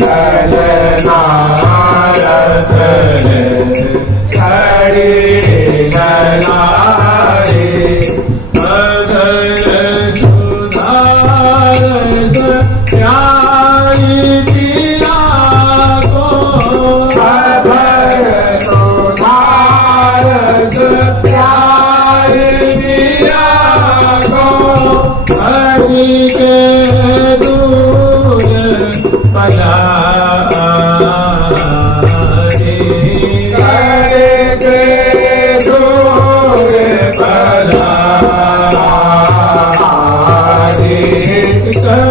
ललना रथ चढ़ी ललारे अधर सुधारस प्यारी पिया को अधर सुधारस प्यारी पिया को हरि के दूर पधारे हरि के दूर पधारे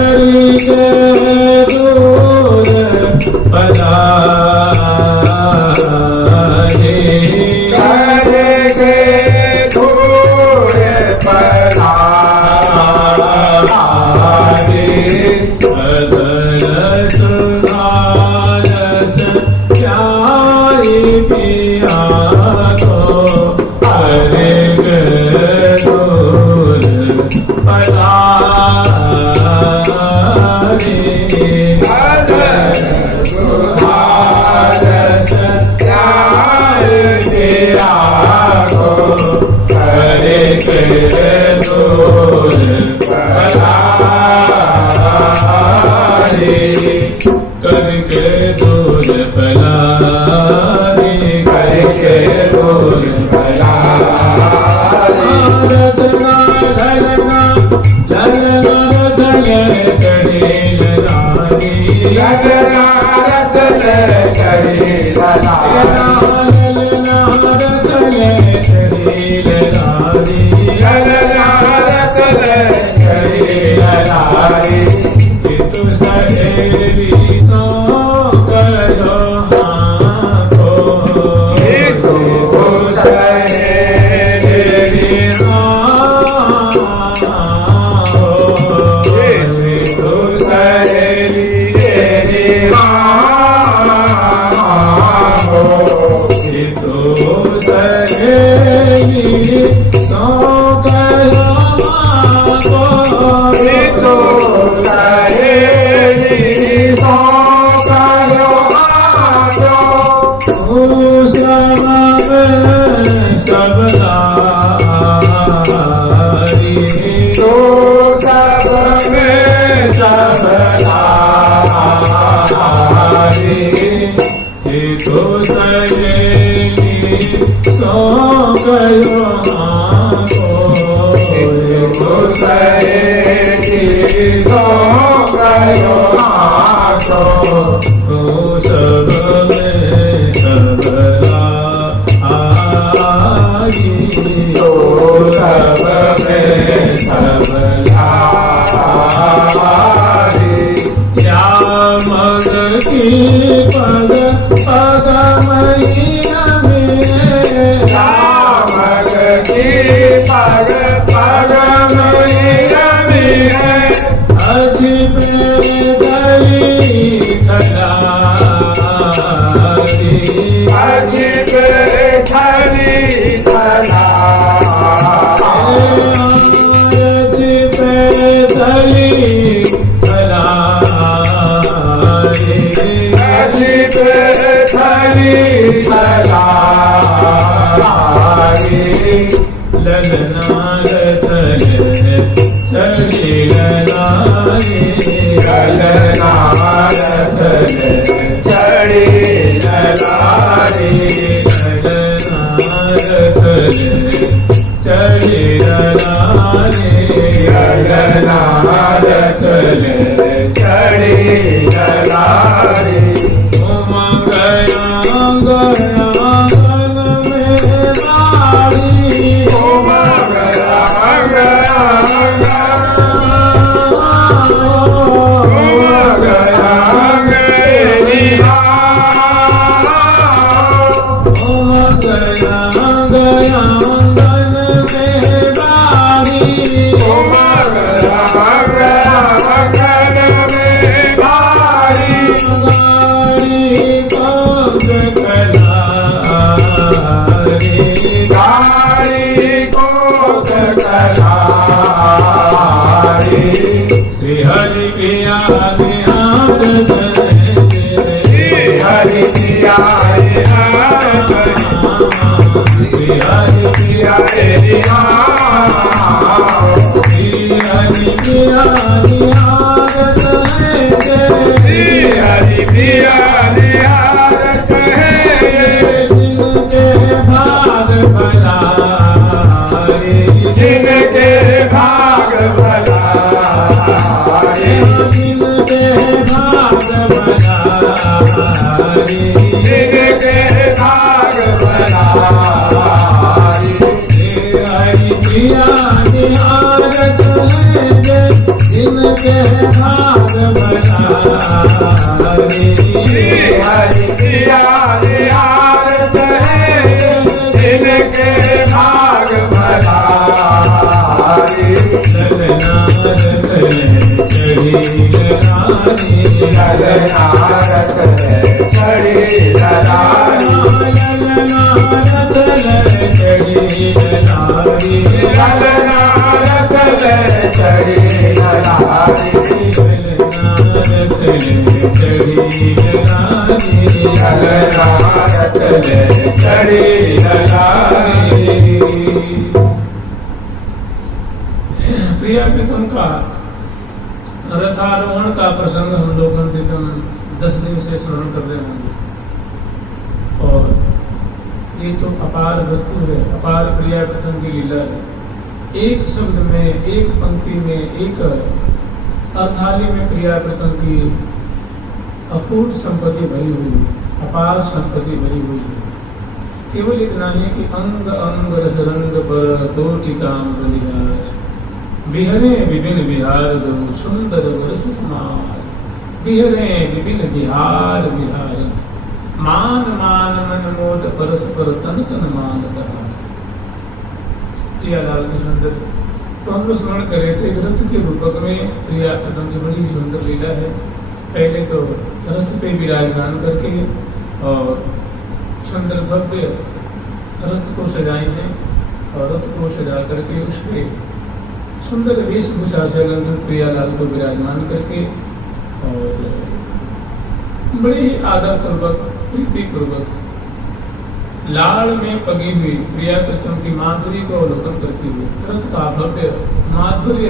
हरि के दूर पधारे हरि के दूर पधारे अधर सुधारस प्यारी पिया को हरि के दूर पधारे अधर सुधारस प्यारी पिया को हरि के दूर पधारे करके दूर पधारे करके दूर पधारे रत्ना धरना धरना रतन चढ़ी ललारी रत्ना रतन चढ़ी ललारी ललना रतन चढ़ी ललारी ललना रतन चढ़ी ललारी तू सहेली तो करो हाथो तू सहेली तू सहेली तू सहेली तो करो हाथो तू सहेली सो करो हाथो तू सब सबलारी तू सब सबलारी तू सहेली सो करो हाथो तू सहेली सो करो हाथो तू सब सबलारी तू सब सबलारी या मग की पग पग मैया में या मग की पग पग मैया में अच्छी पे धरी थलारी अच्छी पे धरी थलारी अच्छी पे धरी थलारी अच्छी पे धरी थलारी ललना रतन चढ़ी ललारी ललना रतन चढ़ी ललारी ललना रतन चढ़ी ललारी ललना रतन चढ़ी ललारी उमंग गया गन में बाड़ी उमंग गया प्रिया प्रीतम का रथारोहण का प्रसंग हम लोग 10 दिन से स्मरण कर रहे होंगे और ये तो अपार वस्तु है, अपार प्रिया प्रीतम की लीला है। एक शब्द में, एक पंक्ति में, एक अर्थाली में प्रिया प्रीतम की अकूट संपत्ति भरी हुई है, अपार संपत्ति भरी हुई है। केवल इतना ही कि अंग अंग रस रंग पर कोटि काम बलिहार, बिहरे विभिन्न बिहार दो सुंदर वर्ष कुमार। बिहरे विभिन्न बिहार बिहार, मान मान मन मोद परस्पर तन तन मान कहा। प्रियालाल की सुंदर तो हम लोग स्मरण करे थे रथ के रूपक में प्रिया प्रीतम की बड़ी सुंदर लीला है। पहले तो रथ पे विराजमान करके और सुंदर भव्य रथ को सजाए हैं और रथ को सजा करके उस पे सुंदर वेशभूषा से अलंकृत प्रियालाल को विराजमान करके और बड़ी आदर पूर्वक प्रीति पूर्वक लाड़ में पगी हुई प्रिया प्रीतम की माधुरी को अवलोकन करती हुई रथ का भव्य माधुर्य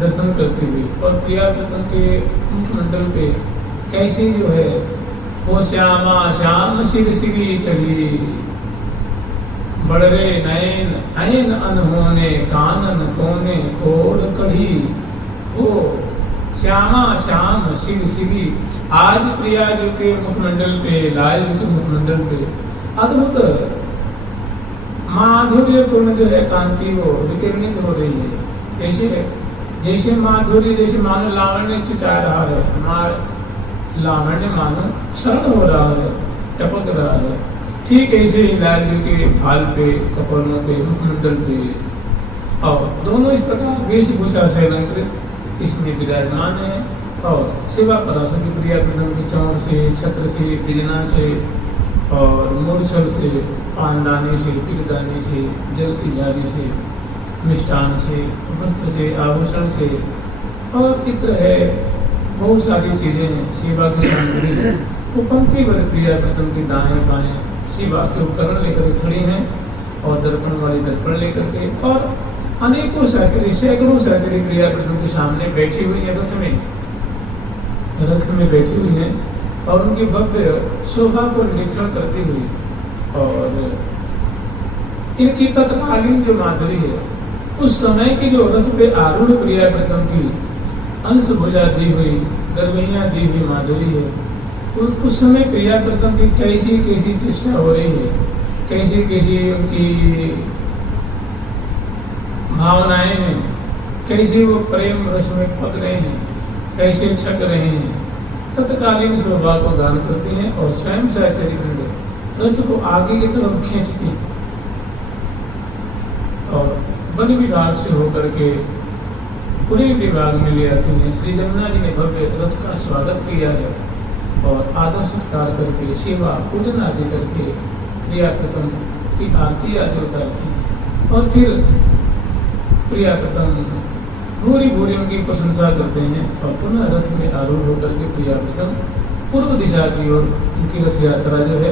दर्शन करती हुई और प्रिया प्रीतम के मुखमंडल पे कैसी जो है वो श्यामा श्याम सिर सिरी चढ़ी, बड़रे नयन नयन अनहोने कानन कोने और कढ़ी। वो श्यामा श्याम सिर सिरी आज प्रिया जी के मुखमंडल पे, लाल जी के मुखमंडल पे अद्भुत माधुर्यपूर्ण जो है कांति वो विकिरणित हो रही है। कैसे है? जैसे माधुर्य जैसे मानो लावण्य चिचा रहा है, लावण्य मानो क्षण हो रहा है, टपक रहा है। ठीक ऐसे लाल जी के भाल पे, कपड़ों पे, मुखमंडल पे और दोनों इस प्रकार वेशभूषा से अलंकृत इसमें विराजमान है। और सेवा पराशक्ति प्रिया प्रीतम की चौर से, छत्र से, बिजना से और मूर्छल से, पानदानी से, पीरदानी से, जल की झाड़ी से, मिष्ठान से, वस्त्र से, आभूषण से और इत्र है, बहुत सारी चीजें हैं। सेवा की सामग्री वो पंक्ति भर प्रिया प्रीतम की दाएं बाएं सेवा के उपकरण लेकर खड़ी हैं और दर्पण वाली दर्पण लेकर के और अनेकों सहचरी, सैकड़ों सहचरी प्रिया प्रीतम के सामने बैठी हुई है, रथ में बैठी हुई है और उनकी भव्य शोभा को निरीक्षण करती हुई और इनकी तत्कालीन जो माधुरी है, उस समय की जो रथ पे आरूढ़ प्रिया प्रीतम की अंश भुजा दी हुई, गर्भैया दी हुई माधुरी है, उस समय प्रिया प्रीतम की कैसी कैसी चेष्टा हो रही है, कैसी कैसी उनकी भावनाएं हैं, कैसे वो प्रेम रस में पक रहे हैं, कैसे छक रहे हैं। तत्कालीन शोभा को गान करती हैं और स्वयं सहचरी वृंद रथ को आगे की तरफ खींचती और वन विभाग से होकर के पूरे विभाग में ले आती हैं। श्री जमुना जी ने भव्य रथ का स्वागत किया है और आदर सत्कार करके सेवा पूजन आदि करके प्रिया प्रीतम की आरती आदि उतारती और फिर प्रिया प्रीतम भूरी भूरी उनकी प्रशंसा करते हैं और पुनः रथ में आरूढ़ होकर के प्रिया प्रीतम पूर्व दिशा की ओर उनकी रथ यात्रा जो है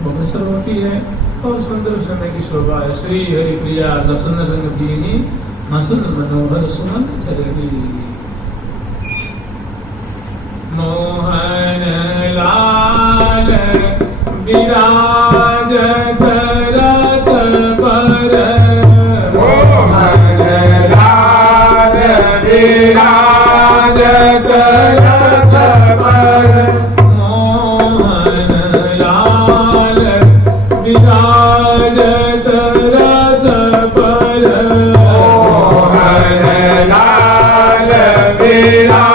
वो अग्रसर होती है और सुंदर समय की शोभा है। श्री हरि प्रिया लसन रंग भीनी हसन मनोहर सुमन चरगी। मोहन लाल विराजत रथ पर, मोहन लाल विराजत रथ पर, मोहन लाल विराजत रथ पर, मोहन लाल विराजत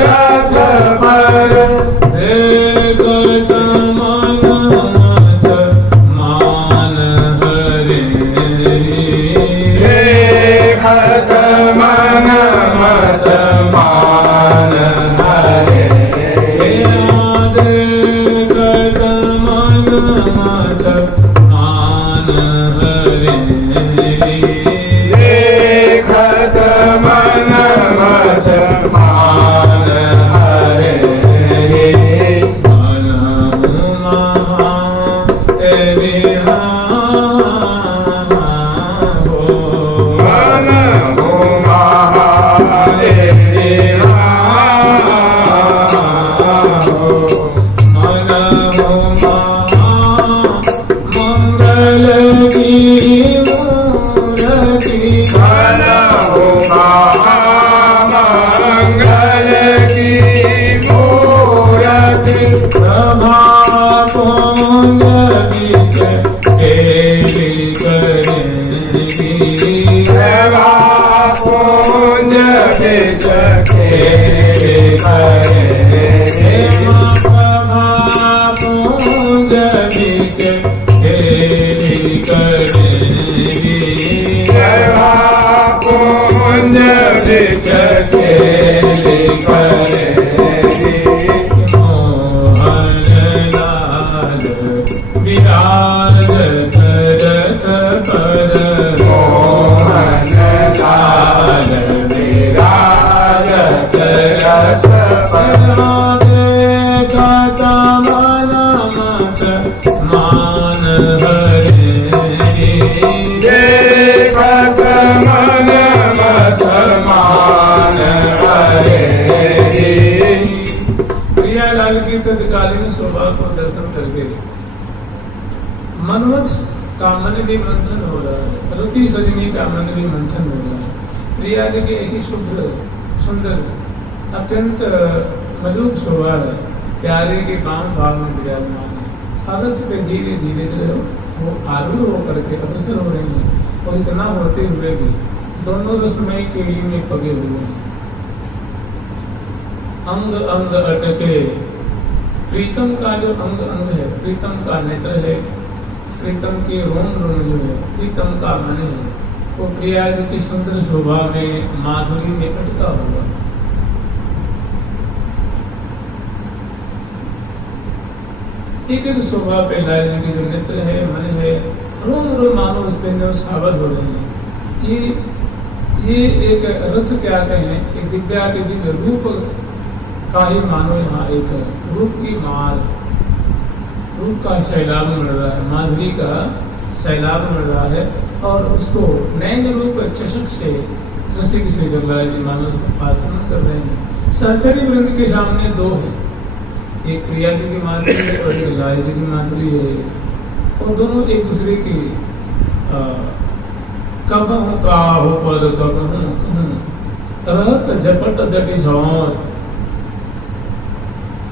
रथ पर, देखत मन मत मान हरे, देखत मन मत मान हरे, देखत मन मत मान हरे, देखत मन मत मान हरे, मन महा हो, मन मन मंगल की मूर्ति, मंगल की मूर्ति, सभा पुंज बीच खेली करेगी, सेवा पूज बिच खेली करेगी, सभा पुंज बीच खेली करेगी, सेवा पूज बिच खेली करेगी, मोहन लाल विराजत रथ पर, मोहन लाल विराजत रथ पर, देखत मन मत मान हरे, देखत मन मत मान हरे, प्रियालाल की तत्कालीन शोभा को दर्शन करके मनोज का मन भी मंथन हो रहा है, रति सजनी का मन भी मंथन हो रहा है। प्रिया जी की ऐसी शुभ्र सुंदर अत्यंत मधुर शोभा है, प्यारे के काम भाव में विराजमान है। रथ पे धीरे धीरे जो है वो आरूढ़ होकर के अग्रसर हो रही है और इतना होते हुए भी दोनों रसमय केली में पगे हुए हैं। अंग अंग अटके, प्रीतम का जो अंग अंग है, प्रीतम का नेत्र है, प्रीतम के रोम रोम जो है, प्रीतम का मन है, वो प्रिया जी की सुंदर शोभा में माधुरी में अटका हुआ है। एक एक शोभा पे लाल जी के जो नेत्र है, मन है, रोम रोम मानो उसमें जो सावध हो रहे हैं। ये एक रथ क्या कहें, एक दिव्या के दिव्य रूप का ही मानो यहाँ एक रूप की माल, रूप का सैलाब मिल रहा है, माधुरी का सैलाब मिल रहा है और उसको नैन रूप चषक से रसिक से गंगा जी मानो उसको पाचन कर रहे हैं। सहचरी वृंद के सामने दो है, एक प्रिया जी की माधुरी है और एक लाल जी की माधुरी है, और दोनों एक दूसरे की कब हूँ का हो पर कब हूँ रहत झपट डटी झौर,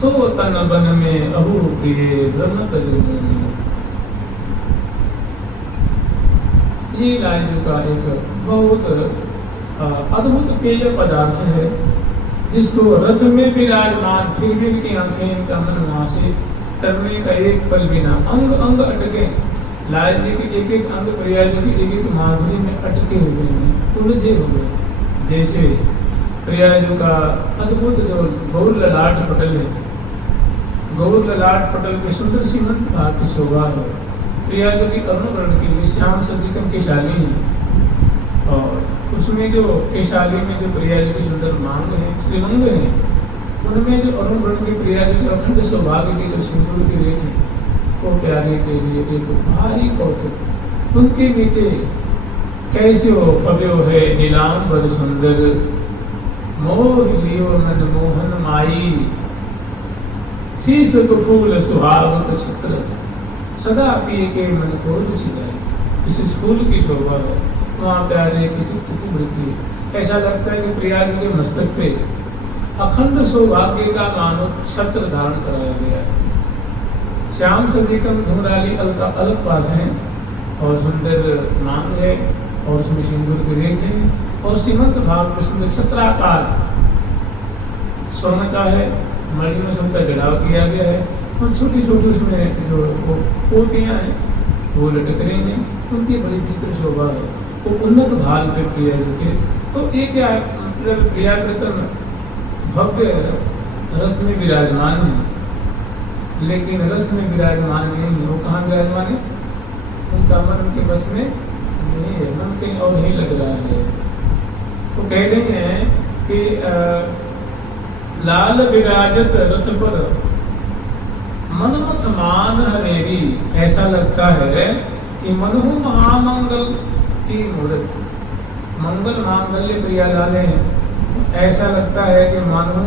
तो तन बन में अहू प्रिय धर्मत जुगुनी। ये लाइजू का एक बहुत अद्भुत पेय पदार्थ है, जिसको रथ में विराजमान फिर भी की आंखें इनका मन वहां से करने का एक पल बिना अंग अंग अटके, लाल जी के एक एक अंग प्रिया जी की एक एक माधुरी में अटके हुए हैं, उलझे हुए, जैसे प्रिया जी का अद्भुत जो गौर ललाट पटल है, गौर ललाट पटल के सुंदर सीमंत भाग की शोभा है। प्रिया जी की अरुण वर्ण की श्याम सज्जिकम केशाली है, और उसमें जो केशाली में जो प्रिया जी की सुंदर मांग है, श्रीअंग है, उनमें जो अरुण वर्ण की प्रिया जो अखंड सौभाग्य की जो सिंदूर की रेख है वो प्यारे के लिए एक भारी कौतुक। उनके नीचे कैसे हो फव्यो है नीलांबर सुंदर, मोह लियो मन मोहन माई, शीश को फूल सुहावक छत्र, सदा पिए के मन को रुचि जाए। इस स्कूल की शोभा है, वहाँ प्यारे के चित्त की वृत्ति। ऐसा लगता है कि प्रिया जी के मस्तक पे अखंड सौभाग्य का मानो छत्र धारण कराया गया है। श्याम सदीकम धूमराली अलका अलग पास है और सुंदर मांग है और उसमें सिंदूर की रेख है और सीमंत भाग में सुंदर छत्राकार स्वर्ण का है, मणि में सुंदर जड़ाव किया गया है और छोटी छोटी उसमें जो पोतियां हैं वो लटक रही हैं, उनकी बड़ी चित्र शोभा है। तो उन्नत भाल पे प्रिया के तो एक मतलब प्रिया कृतन भव्य रस में विराजमान है, लेकिन रस में विराजमान नहीं है। वो कहाँ विराजमान है? उनका मन उनके बस में नहीं है, मन कहीं और नहीं लग रहा है। तो कह रहे हैं कि लाल विराजत रथ पर मनमथ मान हरेरी, ऐसा लगता है कि मनहु महामंगल की मूर्त, मंगल मांगल्य प्रिया लाल है। ऐसा लगता है कि मानो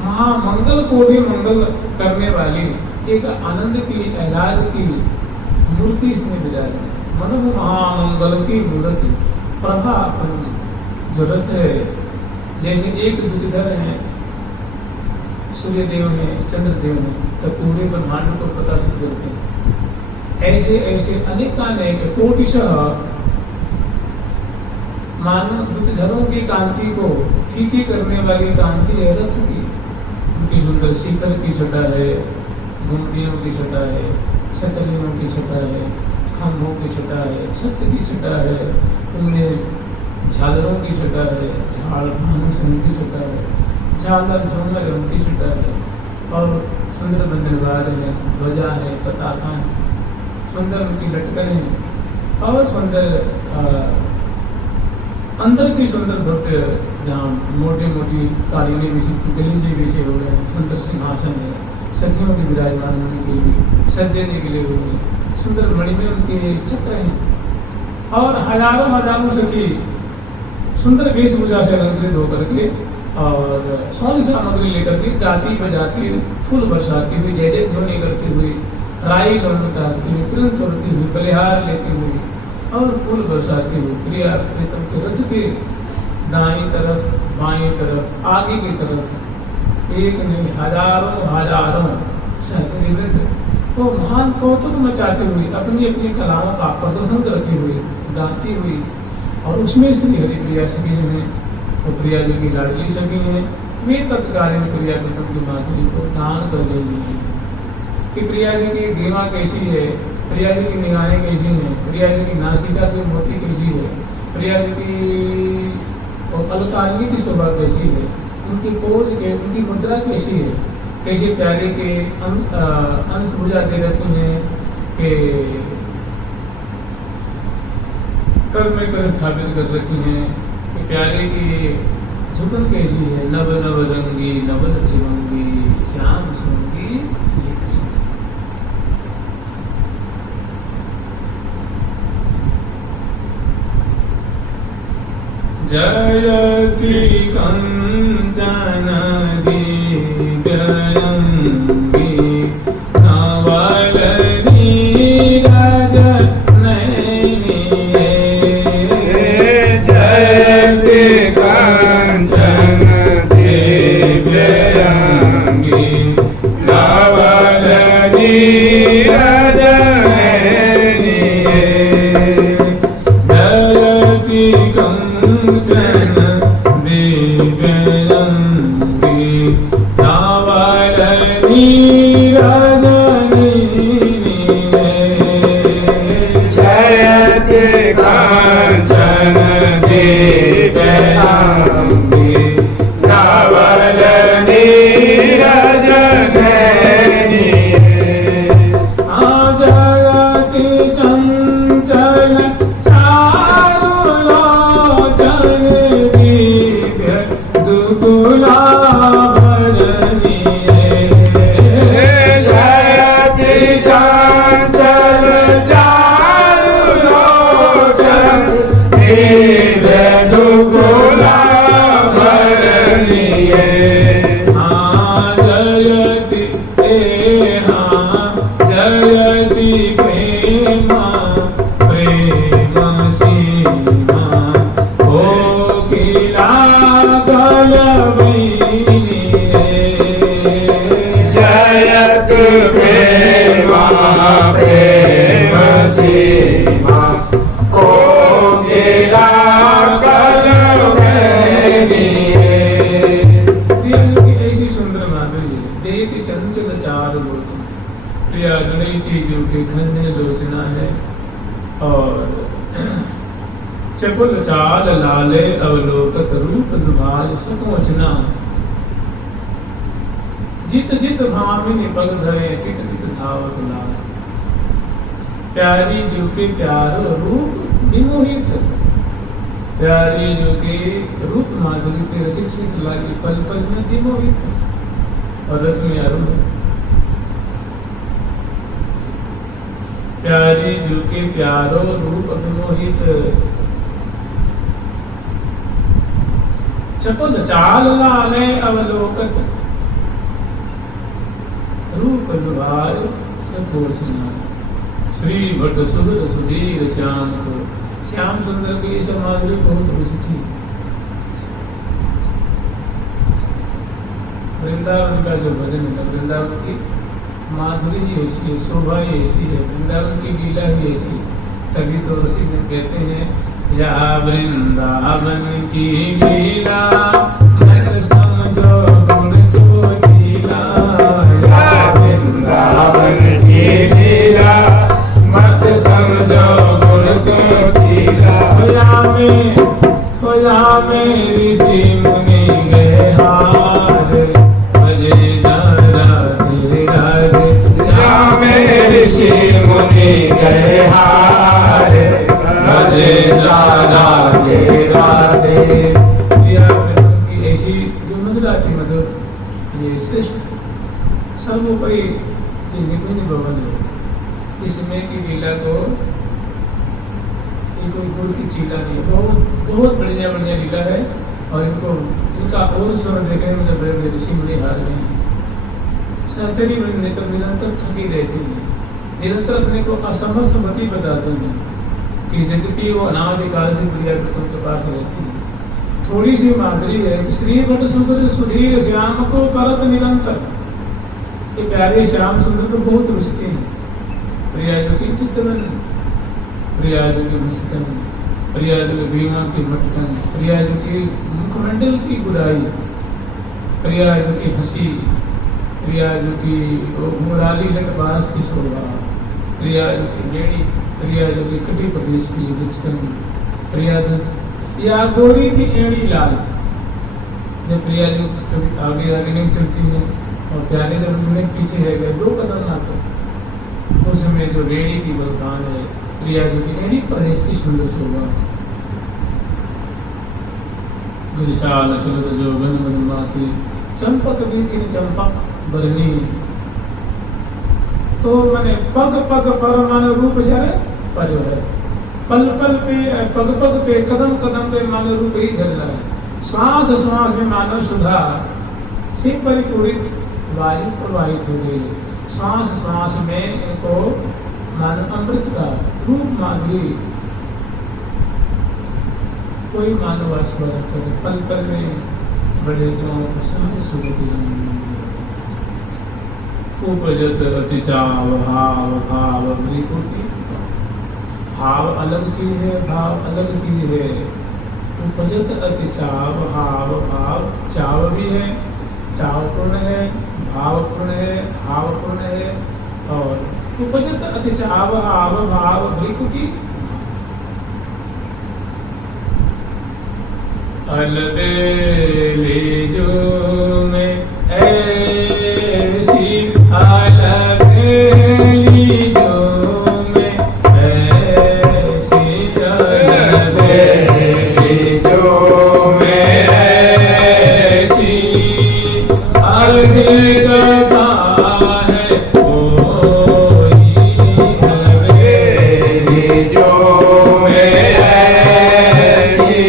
महामंगल को भी मंगल करने वाली एक आनंद की आह्लाद की मूर्ति इसमें विराजमान। मनो महामंगल की मूर्ति प्रभा जो रथ है, जैसे एक दुर्धर है, सूर्यदेव है, चंद्रदेव है, तो पूरे ब्रह्मांड को प्रकाशित करते हैं। ऐसे ऐसे अनेकानेक कोटिशः मानो दुर्धरों की कांति को फीकी करने वाली कांति है रथ की। उनकी सुंदर शिखर की छटा है, घुमटियों की छटा है, छतरियों की छटा है, खंभों की छटा है, छत की छटा है, उनमें झालरों की छटा है, झाड़ धानुष की छटा है, झालर झूमर उनकी छटा है और सुंदर बंदरगार है, ध्वजा है, पताका है, सुंदर उनकी लटकन है और सुंदर अंदर की सुंदर भव्य जहाँ मोटी मोटी कालीने गलीचे बिछे हो गए, सुंदर सिंहासन है, सखियों के विराजमान होने के लिए सज्जे निकले हुए, सुंदर मणि में उनके चक्र हैं और हजारों हजारों सखी सुंदर वेशभूषा से अलंकृत होकर के और स्वर्ण सामग्री लेकर के गाती बजाती फूल बरसाती हुई, जय जय ध्वनि करती हुई, राई लौटती हुई, तुरंत तोड़ती हुई, बलिहार लेती हुई और फूल बरसाती हुई प्रिया प्रीतम के रथ के दाईं तरफ, बाईं तरफ, आगे की तरफ एक नहीं हजारों हजारों सहस्री वृद्ध वो महान कौतुक मचाती हुई अपनी अपनी कलाओं का प्रदर्शन करती हुई, गाती हुई। और उसमें श्री हरिप्रिया सखी जो है वो प्रिया जी की लाडली सखी है, वे तत्कालीन प्रिया प्रीतम की माधुरी को दान कर गई है कि प्रिया जी की गीमा कैसी है, प्रिया जी की निगाहें कैसी हैं, प्रिया जी की नासिका की मोती कैसी है, प्रिया जी की अलकारिणी की शोभा कैसी है, उनकी पोज के उनकी मुद्रा कैसी है, कैसे प्यारे के अंश भुजा दे रखी हैं कि कर में कर स्थापित कर रखी हैं कि प्यारे की झुकन कैसी है, नव नव रंगी नवल त्रिभंगी श्याम सुंगी। जयति कंचन दिव्यंगी नवल नीरज नयनी, जयति कंचन दिव्यंगी नवल नीरज नयनी, जयति कंचन दिव्यंगी नवल नीरज नयनी, जयति कंचन दिव्यंगी नवल नीरज नयनी, जयति चंचल चारुलोचन दिव्य दुकुला देख चंचल चार लोचन, प्रिया गणिती जो के खन्ने लोचना है। और चकुल चाल लाले अवलोकत रूप दुभाज सकोचना, जित जित भामिनी पग धरे तित तित धावत लाल। प्यारी जो के प्यारो रूप विमोहित, प्यारी जो के रूप माधुरी पे रसिक लागी पल पल में विमोहित। और रथ में अरुण, प्यारी जो के प्यारो रूप विमोहित। चकुल चाल लाले अवलोकत रूप दुभाज सकोचना। श्री भट्ट सुंदर सुधीर श्याम को, श्याम सुंदर की सब माधुरी बहुत रुचि थी। वृंदावन का जो भजन है, वृंदावन की माधुरी ही ऐसी है, शोभा ही ऐसी है, वृंदावन की लीला ही ऐसी। तभी तो ऋषि में कहते हैं, या वृंदावन की लीला मत समझो गुण को जीला। या वृंदावन की लीला मत समझो गुण को जीला। खोया में ऋषि मुनि गए हार, भजे राधे राधे। या में ऋषि मुनि गए हार, भजे राधे राधे। की ऐसी जो मधुराती मधुर, ये श्रेष्ठ सर्वोपरि निकुंज भवन है। इसमें की लीला को कोई गुड़ की चीला नहीं, बहुत बहुत बढ़िया बढ़िया लीला है। और इनको इनका और स्वर देखने में जब बड़े बड़े ऋषि मुनि हार गए हैं। सरसरी वृंद तो निरंतर थकी रहती है, निरंतर अपने को असमर्थ मति बताते हैं कि यद्यपि वो अनादिकाल से प्रिया के पास रहती है। थोड़ी सी माधुरी है, श्री भट्ट सुंदर सुधीर श्याम को करत निरंतर। ये प्यारे श्याम सुंदर को बहुत रुचते हैं। प्रिया जो की चित्तवन, प्रिया जो की मुस्कान, प्रिया जो की ग्रीवा की मटकन, प्रिया जो की मुखमंडल की गुराई, प्रिया जो की हंसी, प्रिया जो की मुरारी लटबास की शोभा, प्रिया जो की बेड़ी, प्रिया जो की कटी प्रदेश की बिचकन, प्रिया दस या गोरी की एड़ी लाल। जब प्रिया जो कभी आगे आगे नहीं चलती है और प्यारे जब उन्हें पीछे रह गए 2 कदम ना तो उसमें जो रेड़ी की बलकान है, प्रिया जी की एड़ी पर है इसकी सुंदर शोभा। चाल चलत जो गन बनवाती, चंपक बीती चंपा बरनी। तो मैंने पग पग पर मानो रूप झरे पर है, पल पल पे पग पग पे कदम कदम पे मानो रूप ही झल रहा है। श्वास श्वास में मानो सुधा से परिपूरित वायु प्रवाहित हो गई। श्वास श्वास में इनको मानो अमृत का रूप माधुरी कोई मानव स्वर करे। पल पल में बड़े जो सुगति उपजत अति चाव भाव भाव त्रिपुटी। भाव अलग चीज है, भाव अलग चीज है। उपजत अति चाव भाव भाव, चाव भी है, चावपूर्ण है, भावपूर्ण है, भावपूर्ण है। और उपजत अति चाव भाव भाव त्रिपुटी। अलबेली जो में ऐसी अलबेली जो में ऐसी अलबेली जो में ऐसी अलगता है कोई। अलबेली जो में ऐसी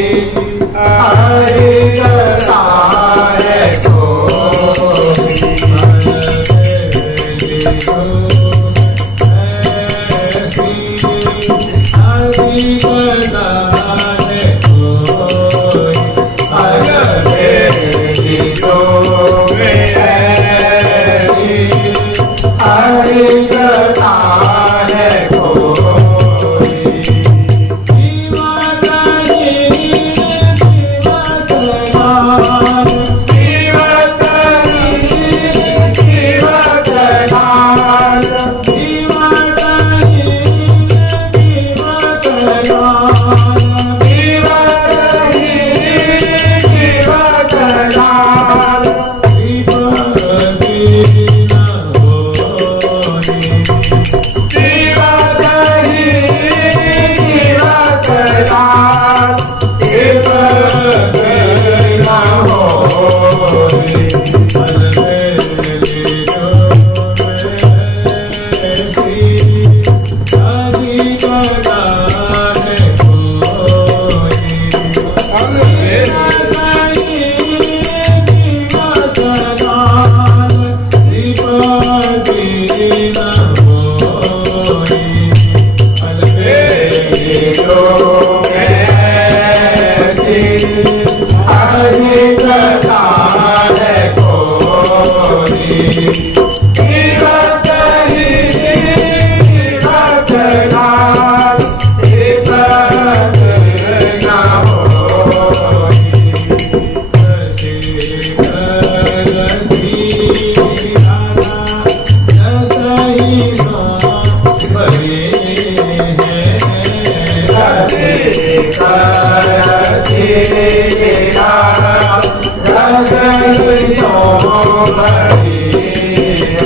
भरी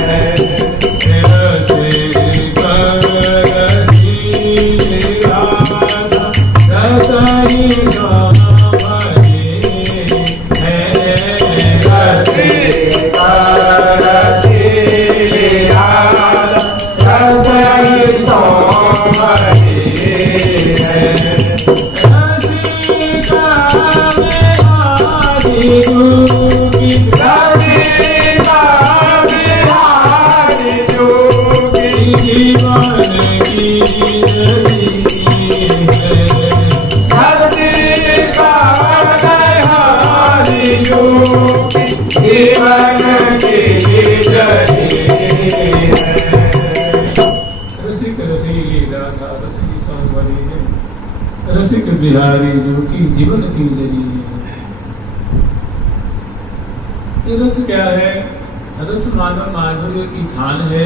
है रसिका रसीली राधा रसई सो भरी है रसिका रसीली राधा रसई सो भरी है रसिका बिहारी जोगी रसिका बिहारी जोगी जीवन की रही है रसिका बिहारी जोगी जीवन की जरी है रसिक रसीली राधा रसई सौंदर्य है रसिक बिहारी जो की जीवन की जरी है। ये रथ क्या है? रथ मानव माधुर्य की खान है,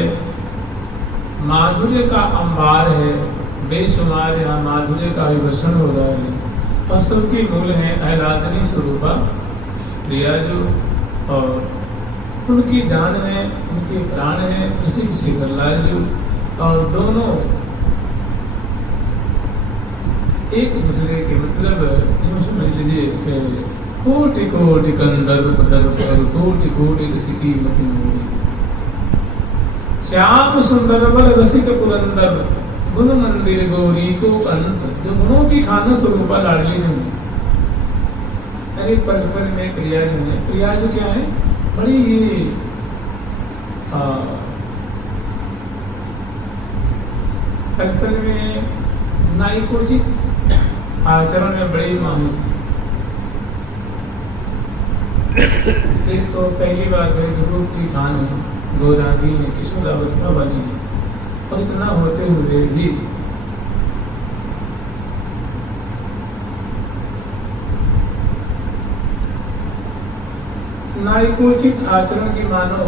माधुर्य का अंबार है, बेशुमार यहाँ माधुर्य का विवर्षण हो रहा है और सबके मूल है आह्लादनी स्वरूपा प्रिया जो और उनकी जान है, उनके प्राण है ऋषि शेखरलाल जी और दोनों एक दूसरे के मतलब यूं समझ लीजिए कि कोटि कोटि कंदर्प दर्प और कोटि कोटि की मति मोरी श्याम सुंदर बर रसिक पुरंदर गुण मंदिर गौरी को अंत जो गुणों की खाना स्वरूपा लाडली नहीं है। अरे पल पल में प्रिया जो है, प्रिया जो क्या है बड़ी पल पल में नाइकोचित आचरण में बड़ी माहिर। एक तो पहली बात है कि रूप की खान है, गोरादी है, किशोरावस्था वाली है और इतना होते हुए भी नाइकोचित आचरण की मानो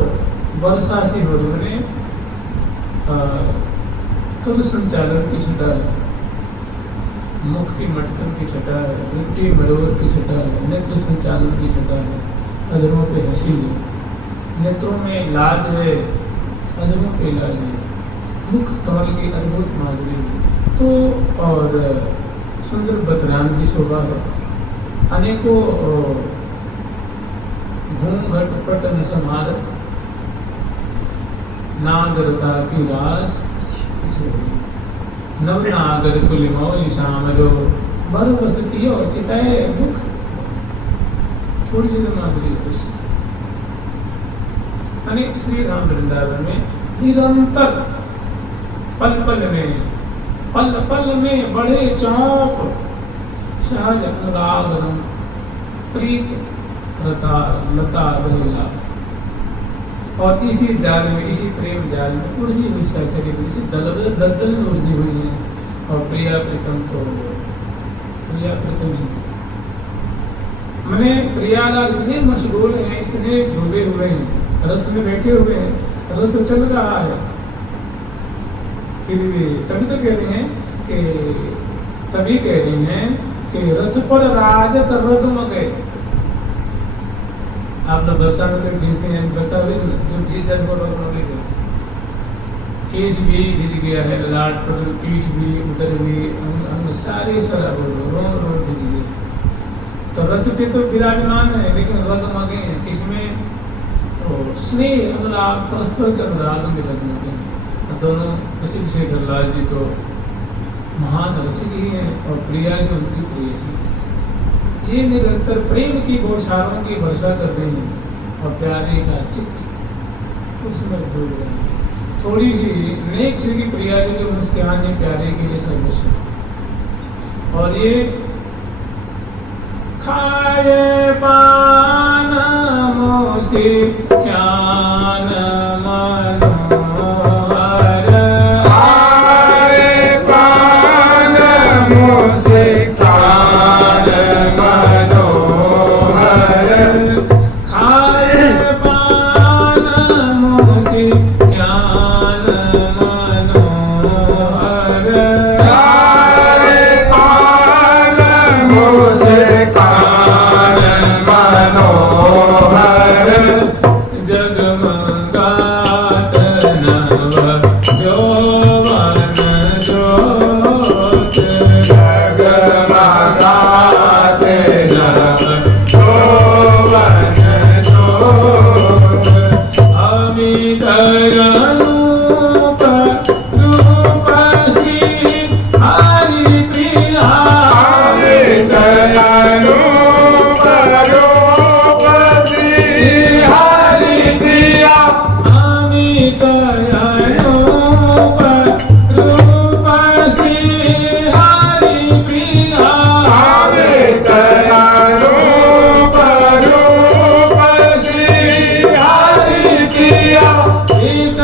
वर्षा सी हो रही है, कद संचालन की छटा है, मुख की मटकन की छटा है, उल्टी मरोड़ की छटा है, नेत्र संचालन की छटा है, अधरों पे हंसी है, नेत्रों में लाज है, अधरों पे लाज है, मुख कमल की अद्भुत माधुरी है तो और सुंदर बतराम की शोभा है। अनेकों घूंघट पट न समारत नागरता की रास नवनागर कुलिमौली शामलो बरो बसतियो चिताए मुख थोड़ी सी माधुरी खुश अनेक श्री राम वृंदावन में निरंतर पल पल में बड़े चौक सहज अनुराग रंग प्रीत लता बहेला और इसी जाल में इसी प्रेम जाल में उलझी हुई चली इसी दलदल में उलझी हुई है और प्रिया प्रीतम तो प्रिया प्रीतम मैंने प्रियालाल इतने मशगूल हैं, इतने डूबे हुए हैं, रथ में बैठे हुए हैं, रथ चल रहा है फिर भी तभी तो कह रहे हैं कि रथ पर राजत रगम गए। आप लोग वर्षा में कहीं भेजते हैं, वर्षा हुई जो चीज केस भी भिज गया है, ललाट पर पीठ भी उधर भी अंग सारे शराब रोम भिज गए तो रथ पे तो विराजमान है लेकिन रगम गए हैं किसमें तो स्नेह अनुराग परस्पर के अनुराग में रगम गए। दोनों ऋषि शेखरलाल जी तो महान रसिक ही हैं और प्रिया जो उनकी प्रेयसी, ये निरंतर प्रेम की बौछारों की वर्षा कर रही है और प्यारे का चित्त उसमें डूब रहे हैं। थोड़ी सी नेक श्री की प्रिया जो मुस्कान है प्यारे के लिए सर्वस्व और ये खाए पान मोसे ज्ञान मनोहर खाए पान मोसे ज्ञान मनोहर खाए पान मोसे ज्ञान मनोहर खाए पान मोसे ज्ञान मनोहर रूप रूप श्री हरि प्रिया अमित रूप रूप श्री हरि प्रिया अमित रूप रूप श्री हरि प्रिया अमित रूप रूप श्री हरि प्रिया इत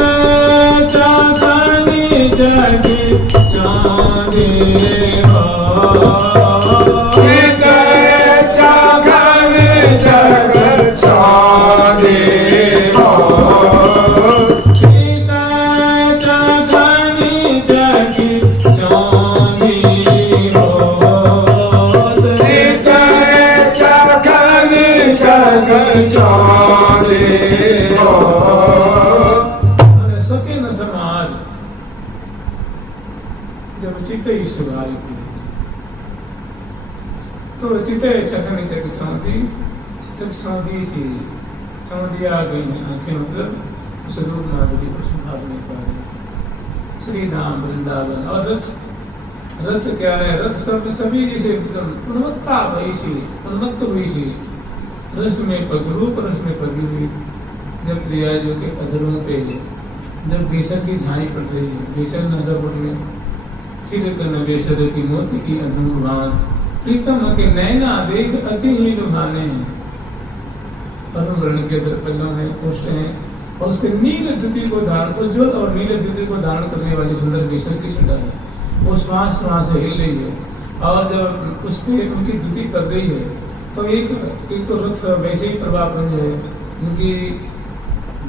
चाँदनी जगी चाँदी हो चित चागन जग चाँदी हो इत चाँदनी जगी चाँदी हो चित चागन जग चाँदी हो अरे सके न समाज जब चित्त ही सुधार की तो चित्त चखने चक चाँदी सी चाँदी आ गई आंखें मतलब उस रूप माधुरी को सुधार नहीं पा रही श्री धाम वृंदावन और रथ रथ क्या है रथ सब सभी जैसे एकदम उन्मत्ता भई सी उन्मत्त हुई सी रस में पग रूप रस में पगी हुई जब प्रियाजों के अधरों पे जब बेसन की झाई पड़ रही है बेसन नजर उठ में थिरकन बेसर की मोती की अधूर बात प्रीतम के नैना देख अति ही लुभाने हैं अरुण वर्ण के दर्पणों में पुष्ट हैं और उसके नील द्युति को धारण उज्ज्वल और नील द्युति को धारण करने वाली सुंदर बेसन की छटा है वो श्वास श्वास से हिल रही है और जब उस पे उनकी द्युति कर रही है तो एक तो रथ वैसे ही प्रभाव बन जाए उनकी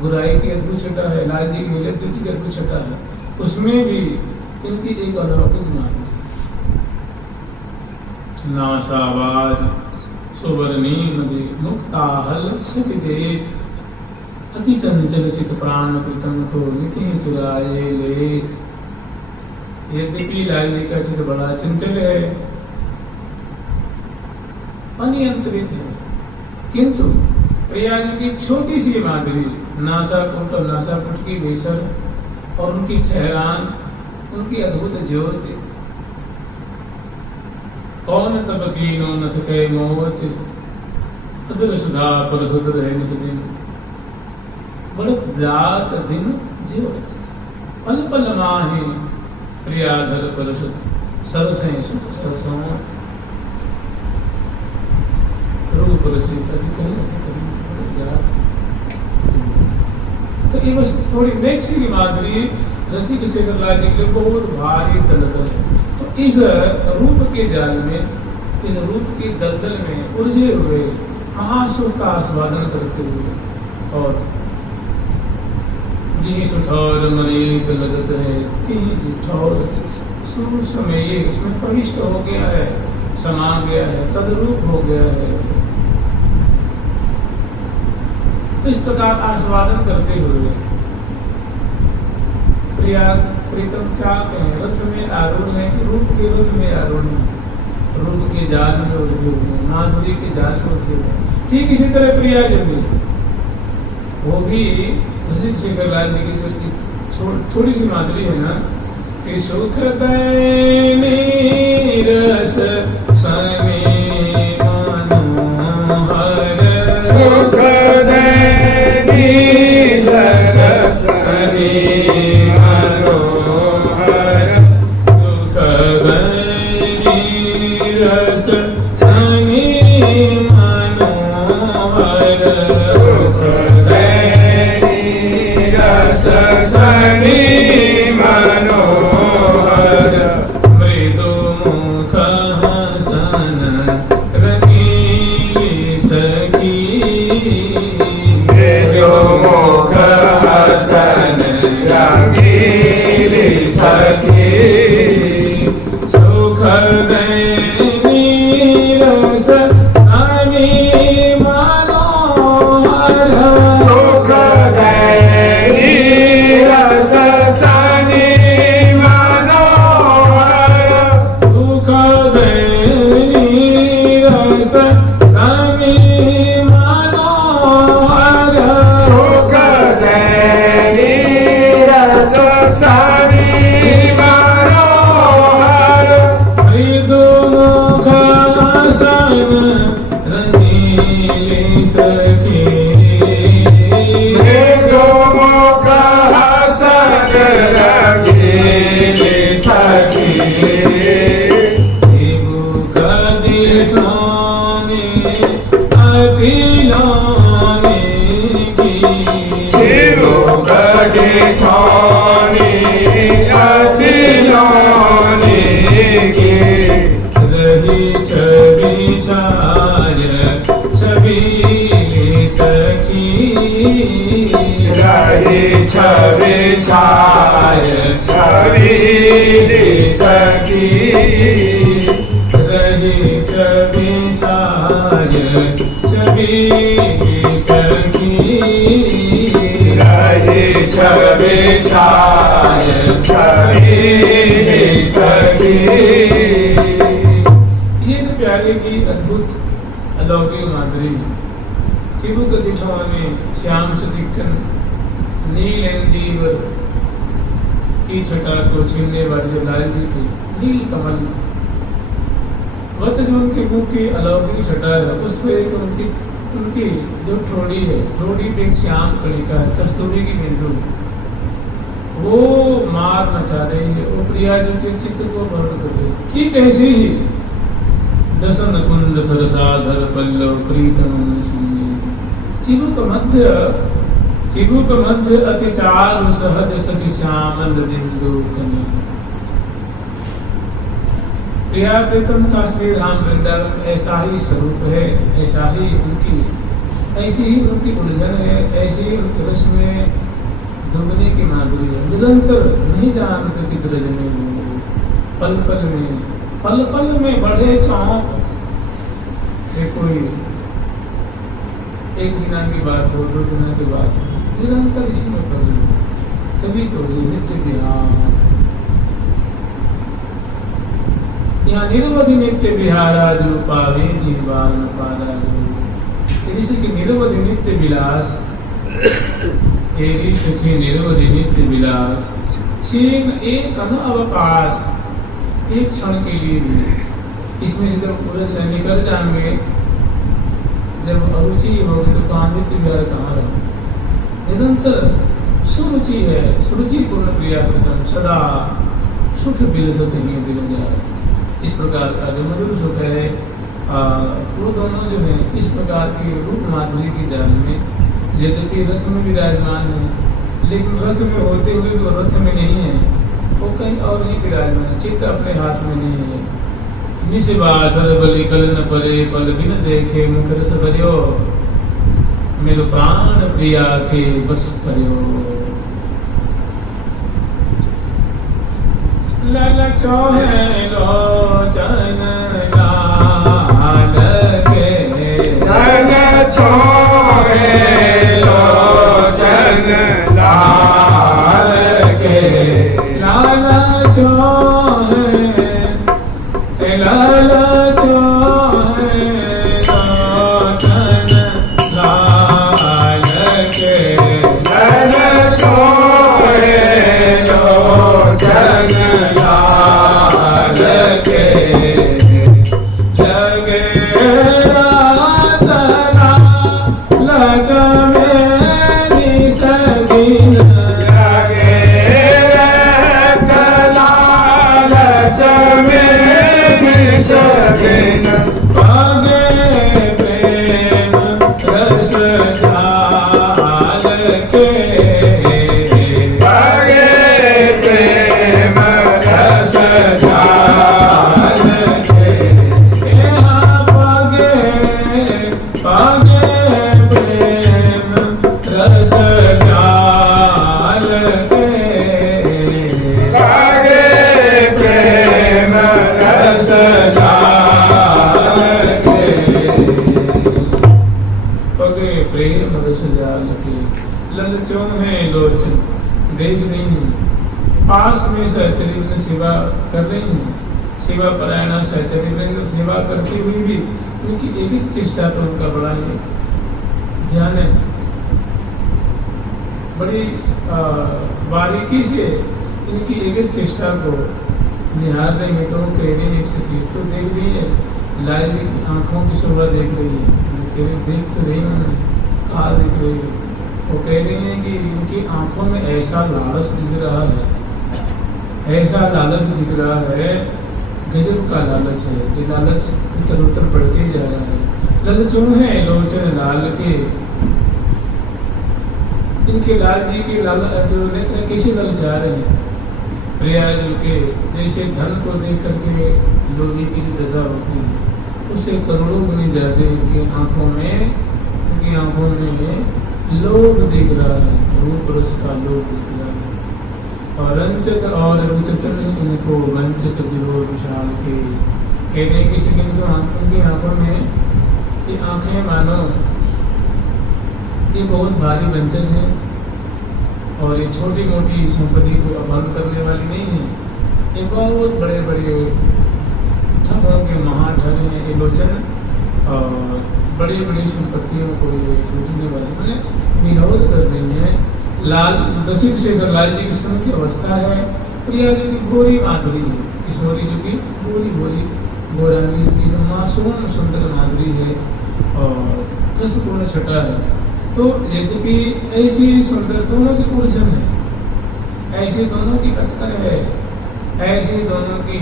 बुराई की अद्भुत छटा है लाल जी की नील द्युति की अद्भुत छटा है उसमें भी इनकी एक अलौकिक नाम नासावाज सुवर्णी नदी मुक्ताहल सविदेत अति चंचल चित प्राण प्रीतम को निति चुराए लेत यद्यपि लाल जी का चित बड़ा चंचल है अनियंत्रित है किंतु प्रयाग की छोटी सी माधुरी नासापुट और नासापुट की बेसर और उनकी ठहरान उनकी अद्भुत ज्योति कौन तब कीनो नथ के मोत अदर सुधा पर सुधर है नित दिन बढ़त जात दिन ज्योत पल पल माही प्रियाधर पर सरसें सुख सरसों रूप रसी कभी कहीं तो ये बस थोड़ी नेक्सी की माधुरी रसिक शेखर लाल जी के लिए बहुत भारी दलदल है तो इस रूप के जाल में इस रूप की दलदल में उलझे हुए महासुख का आस्वादन करते हुए और जी सुठौर मरीक लगत है तीन ठौर सूक्ष्म में ये उसमें प्रविष्ट हो गया है समा गया है तदरूप हो गया है तो इस प्रकार आस्वादन करते हुए प्रीतम क्या कहें रथ में आरूढ़ है कि रूप के रथ में आरूढ़ है रूप के जाल में उलझे हुए माधुरी के जाल में उलझे हुए ठीक इसी तरह प्रिया जी वो भी रसिक शेखर लाल जी की जो थोड़ी सी माधुरी है ना कि सुख दैनी रस सने मनोहर सुख दैनी रस सने रही छवि छाय छवि सखी रही छवि छाय छवि सखी रही छवि छाय छवि सखी। ये जो प्यारे की अद्भुत अलौकिक माधुरी चिबुक दिठों में श्याम सदिकन नीलेंदीवर की छटा को छीनने वाले जो लाल जी की नील कमल वत जो उनके मुख की अलौकिक छटा है उस पे एक उनकी जो ठोड़ी है, ठोड़ी पे एक श्याम कलिका है, कस्तूरी की बिंदु वो मार मचा रही है, वो प्रिया जी के चित्त को भरण कर रही है। ठीक ऐसी ही दसन कुंद सरसाधर पल्लव प्रीतम सिंह चिबुक मध्य अति चारु सहज सखी श्यामल बिंदु कनी। प्रिया प्रीतम का श्री राम वृंदावन ऐसा ही स्वरूप है, ऐसा ही ऐसी ही उनकी उलझन है, ऐसी ही उनके रस में डूबने की माधुरी है। निरंतर नहीं जानते कि रजने पल पल में बढ़े चौंक। कोई एक दिना की बात हो, 2 दिना की बात हो, निरंतर इसी में पड़ी, तभी तो ये नित्य विहार। यहाँ निरवधि नित्य विहारा जो पावे दीवार न पारा ऋषि की निरवधि नित्य विलास, ऋषि की निरवधि नित्य विलास छीन एक अन अवकाश, एक क्षण के लिए भी इसमें से जब पूरा निकल जाएंगे, जब अरुचि होगी तो कहाँ नित्य विहार कहाँ रहो। निरंतर सुरुचि है, सुरुचि पूर्ण प्रिया प्रथम सदा सुख बिलसत दिल जाए। इस प्रकार का जो मधुर सुख है वो दोनों जो है इस प्रकार के रूप माधुरी की जान में, यद्यपि रथ में विराजमान है लेकिन रथ में होते हुए भी रथ में नहीं है, वो कहीं और नहीं विराजमान है, चित्त अपने हाथ में नहीं है। निशिवासर बलि कल न परे पल बिन देखे मुख रस भरियो, मेरो प्राण प्रिया के बस करियो। ललचो है लोचन लाल के, ललचो है लोचन लाल के, लालचो है लालचो है लोचन लाल के, ललचो है लोचन लाल के, लगे रात लालच मेरी सगीन, लगे रात लालच मेरी सगीन, पागे प्रेम रस जाल के, पागे प्रेम रस जाल के, यहाँ पागे प्रेम रस जाल के, पागे प्रेम रस जाल के, पगे प्रेम रस जाल के। ललचों है लोचन देख रही हूँ, पास में सहचरी में सेवा कर रही हूँ, सेवा परायणा सहचरी में सेवा करती हुई भी उनकी एक एक चेष्टा पर उनका बड़ा ही ध्यान है, बड़ी बारीकी से इनकी एक एक चेष्टा को निहार रही है। तो वो कह रही है एक सखी तो देख रही है, लाल जी की आंखों की शोभा देख रही है, देख तो रही हूँ, कहाँ देख रही है। वो कह रही है कि इनकी आंखों में ऐसा लालच दिख रहा है, ऐसा लालच दिख रहा है, गजब का लालच है। ये लालच उत्तर उत्तर बढ़ते ही जा रहा है। ललचों है लोचन लाल के, इनके लाल जी के लाल जो नेत्र कैसे ललचा रहे हैं। प्रिया जी के जैसे धन को देख करके लोभी की जो दशा होती है उससे करोड़ों गुनी ज्यादा इनकी आंखों में लोभ दिख रहा है, रूप रस का लोभ दिख रहा है। और रंजक और रुचतन इनको वंचित विरोध विशाल के कहते हैं किसी दिन तो उनकी आंखों में ये आंखें मानो ये बहुत भारी वंचक है और ये छोटी मोटी संपत्ति को अभंग करने वाली नहीं है। ये बहुत बड़े बड़े ठगों के महाठग हैं ये लोचन और बड़ी बड़ी संपत्तियों को ये लूटने वाले मैंने विरोध कर रही है। लाल दसिक से लाल जी की समय की अवस्था है। प्रिया जी की गोरी माधुरी है, किशोरी जी की गोरी गोरी गोरांगी की जो मासूम सुंदर माधुरी है और रसपूर्ण छटा है। तो यद्यपि ऐसी सुंदर दोनों की उलझन है, ऐसी दोनों की कटकर है, ऐसी दोनों की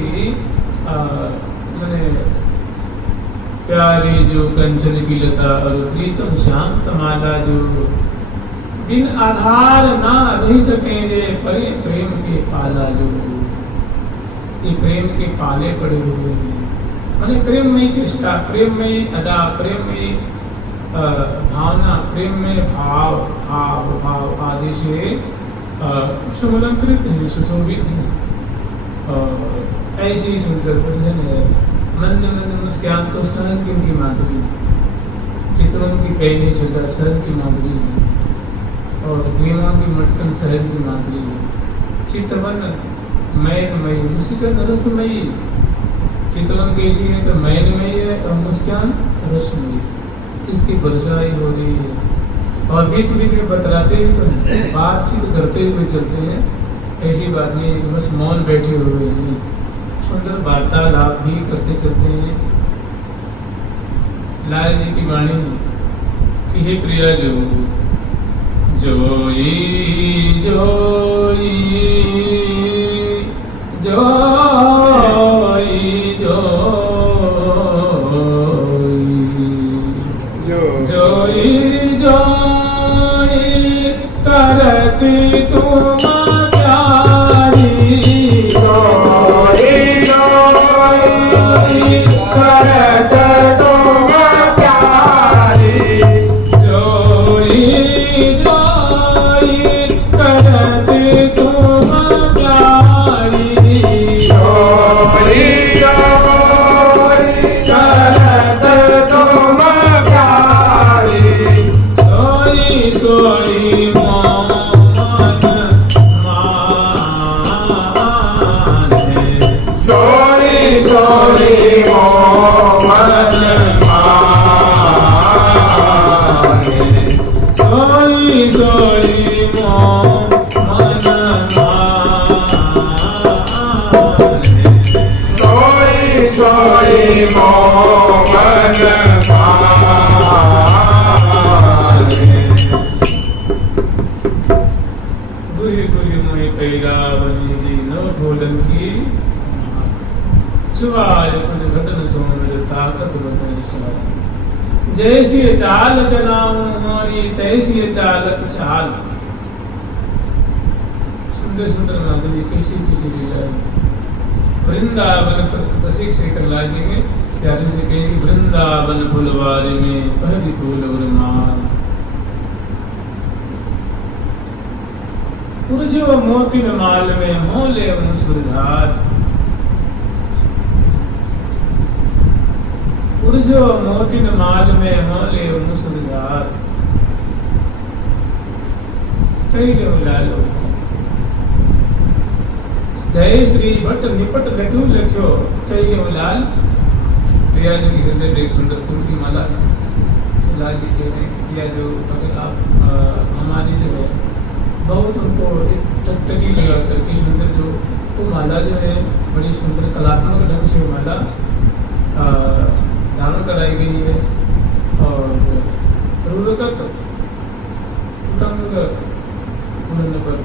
मैंने प्यारी जो कंचन की लता और प्रीतम शांत माला जो बिन आधार ना रह सकेंगे परे प्रेम के पाला जो ये प्रेम के पाले पड़े हुए हैं। मैंने प्रेम में चेष्टा, प्रेम में अदा, प्रेम में भावना, प्रेम में भाव भाव भाव आदि से सुमलंकृत है, सुशोभित है। ऐसी सुंदर उलझन है। मन मन मुस्कान तो सहज की उनकी माधुरी, चित्रों की पहली छटा सहज की माधुरी है और ग्रीवा की मटकन सहज की माधुरी है। चितवन मैनमयी मुस्कान रसमयी, चितवन कैसी है तो मैनमयी है और मुस्कान रसमयी, इसकी बरसाई हो रही है। और बीच बीच में बतलाते हुए तो बातचीत करते हुए चलते हैं, ऐसी बात नहीं बस मौन बैठे हुए हैं, सुंदर वार्तालाप भी करते चलते हैं। लाल जी की वाणी कि हे प्रिया जो जोई जोई जोई जोई जोई जोई करती तुम प्यारी, जोई जोई करत तुम प्यारी, जोई जोई करत तुम प्यारी, जोई जोई करत तुम प्यारी, सोई सोई मोहन माने, सोई सोई मोहन माने, सोई सोई मोहन माने, सोई सोई मोहन माने। गुहि गुहि मोहि पैरावनी जी न भोलन की सुवाय कुछ घटन सोन ताकत बदन सवाय। जैसी चाल चलाऊं हमारी तैसी चालक चाल। सुंदर सुंदर माधुरी कैसी कैसी लीला है। वृंदावन रसिक से कर लागेंगे प्यारे से कहेंगे वृंदावन फुलवारी में पहली फूल और माल। पुरजो मोती माल में हो ले मुसुरधार, पुरजो मोती माल में हो ले मुसुरधार। कई ले लालो जय श्री भट्ट निपट लड्डू लख्यो कई ले लाल। प्रिया जी की हृदय में एक सुंदर फूल की माला है। लाल जी कहते हैं प्रिया जो अगर आप हमारी जो है बहुत उनको एक टकटकी लगा करके सुंदर जो वो माला जो है बड़ी सुंदर कलात्मक ढंग से माला धारण कराई गई है और रूरकत उतंग पर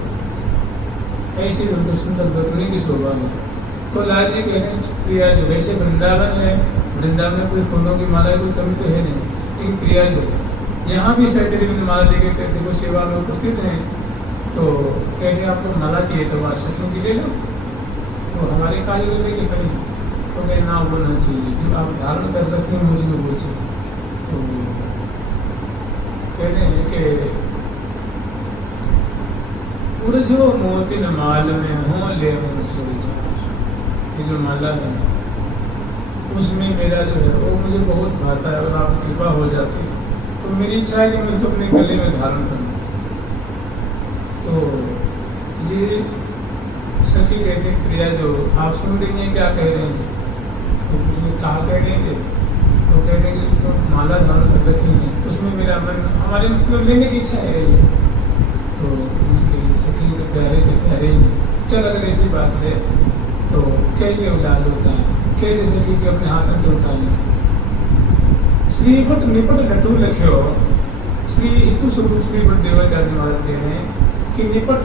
ऐसी उनको सुंदर गगने की शोभा है। तो लाल जी कहते हैं प्रिया जो वैसे वृंदावन है, वृंदावन में कोई फूलों की माला कोई कमी तो है नहीं, लेकिन प्रिया जो यहाँ भी सहचरी में माला लेके देखो सेवा में उपस्थित हैं तो कहते आपको माला चाहिए तो आज सपनों की ले लो। तो हमारे कारीगर लेके खड़ी तो कहे ना वो ना चाहिए जो आप धारण कर रखे हैं मुझे वो चाहिए। तो कहते हैं कि उड़झो मोतिन माल में हो ले ये जो माला है उसमें मेरा जो है वो मुझे बहुत भाता है और आपकी कृपा हो जाती है तो मेरी इच्छा है कि मैं उसको अपने गले में धारण करूँ। तो ये सखी कहते हैं प्रिया जो आप सुन रही हैं क्या कह रहे हैं, तो मुझे कहा कह रहे थे तो कह रहे हैं कि तो माला धारण कर रखेंगे उसमें मेरा मन हमारे मतलब लेने की इच्छा है। तो उनके सखी तो प्यारे थे प्यारे ही चल अगर ऐसी बात है तो कैसे उदार होता है कैसे सखी के अपने हाथ में होता है। श्रीभट निपट लटू लख्यो श्री हितु स्वरूप श्रीभट देवाचार्य महाराज कह रहे हैं कि निपट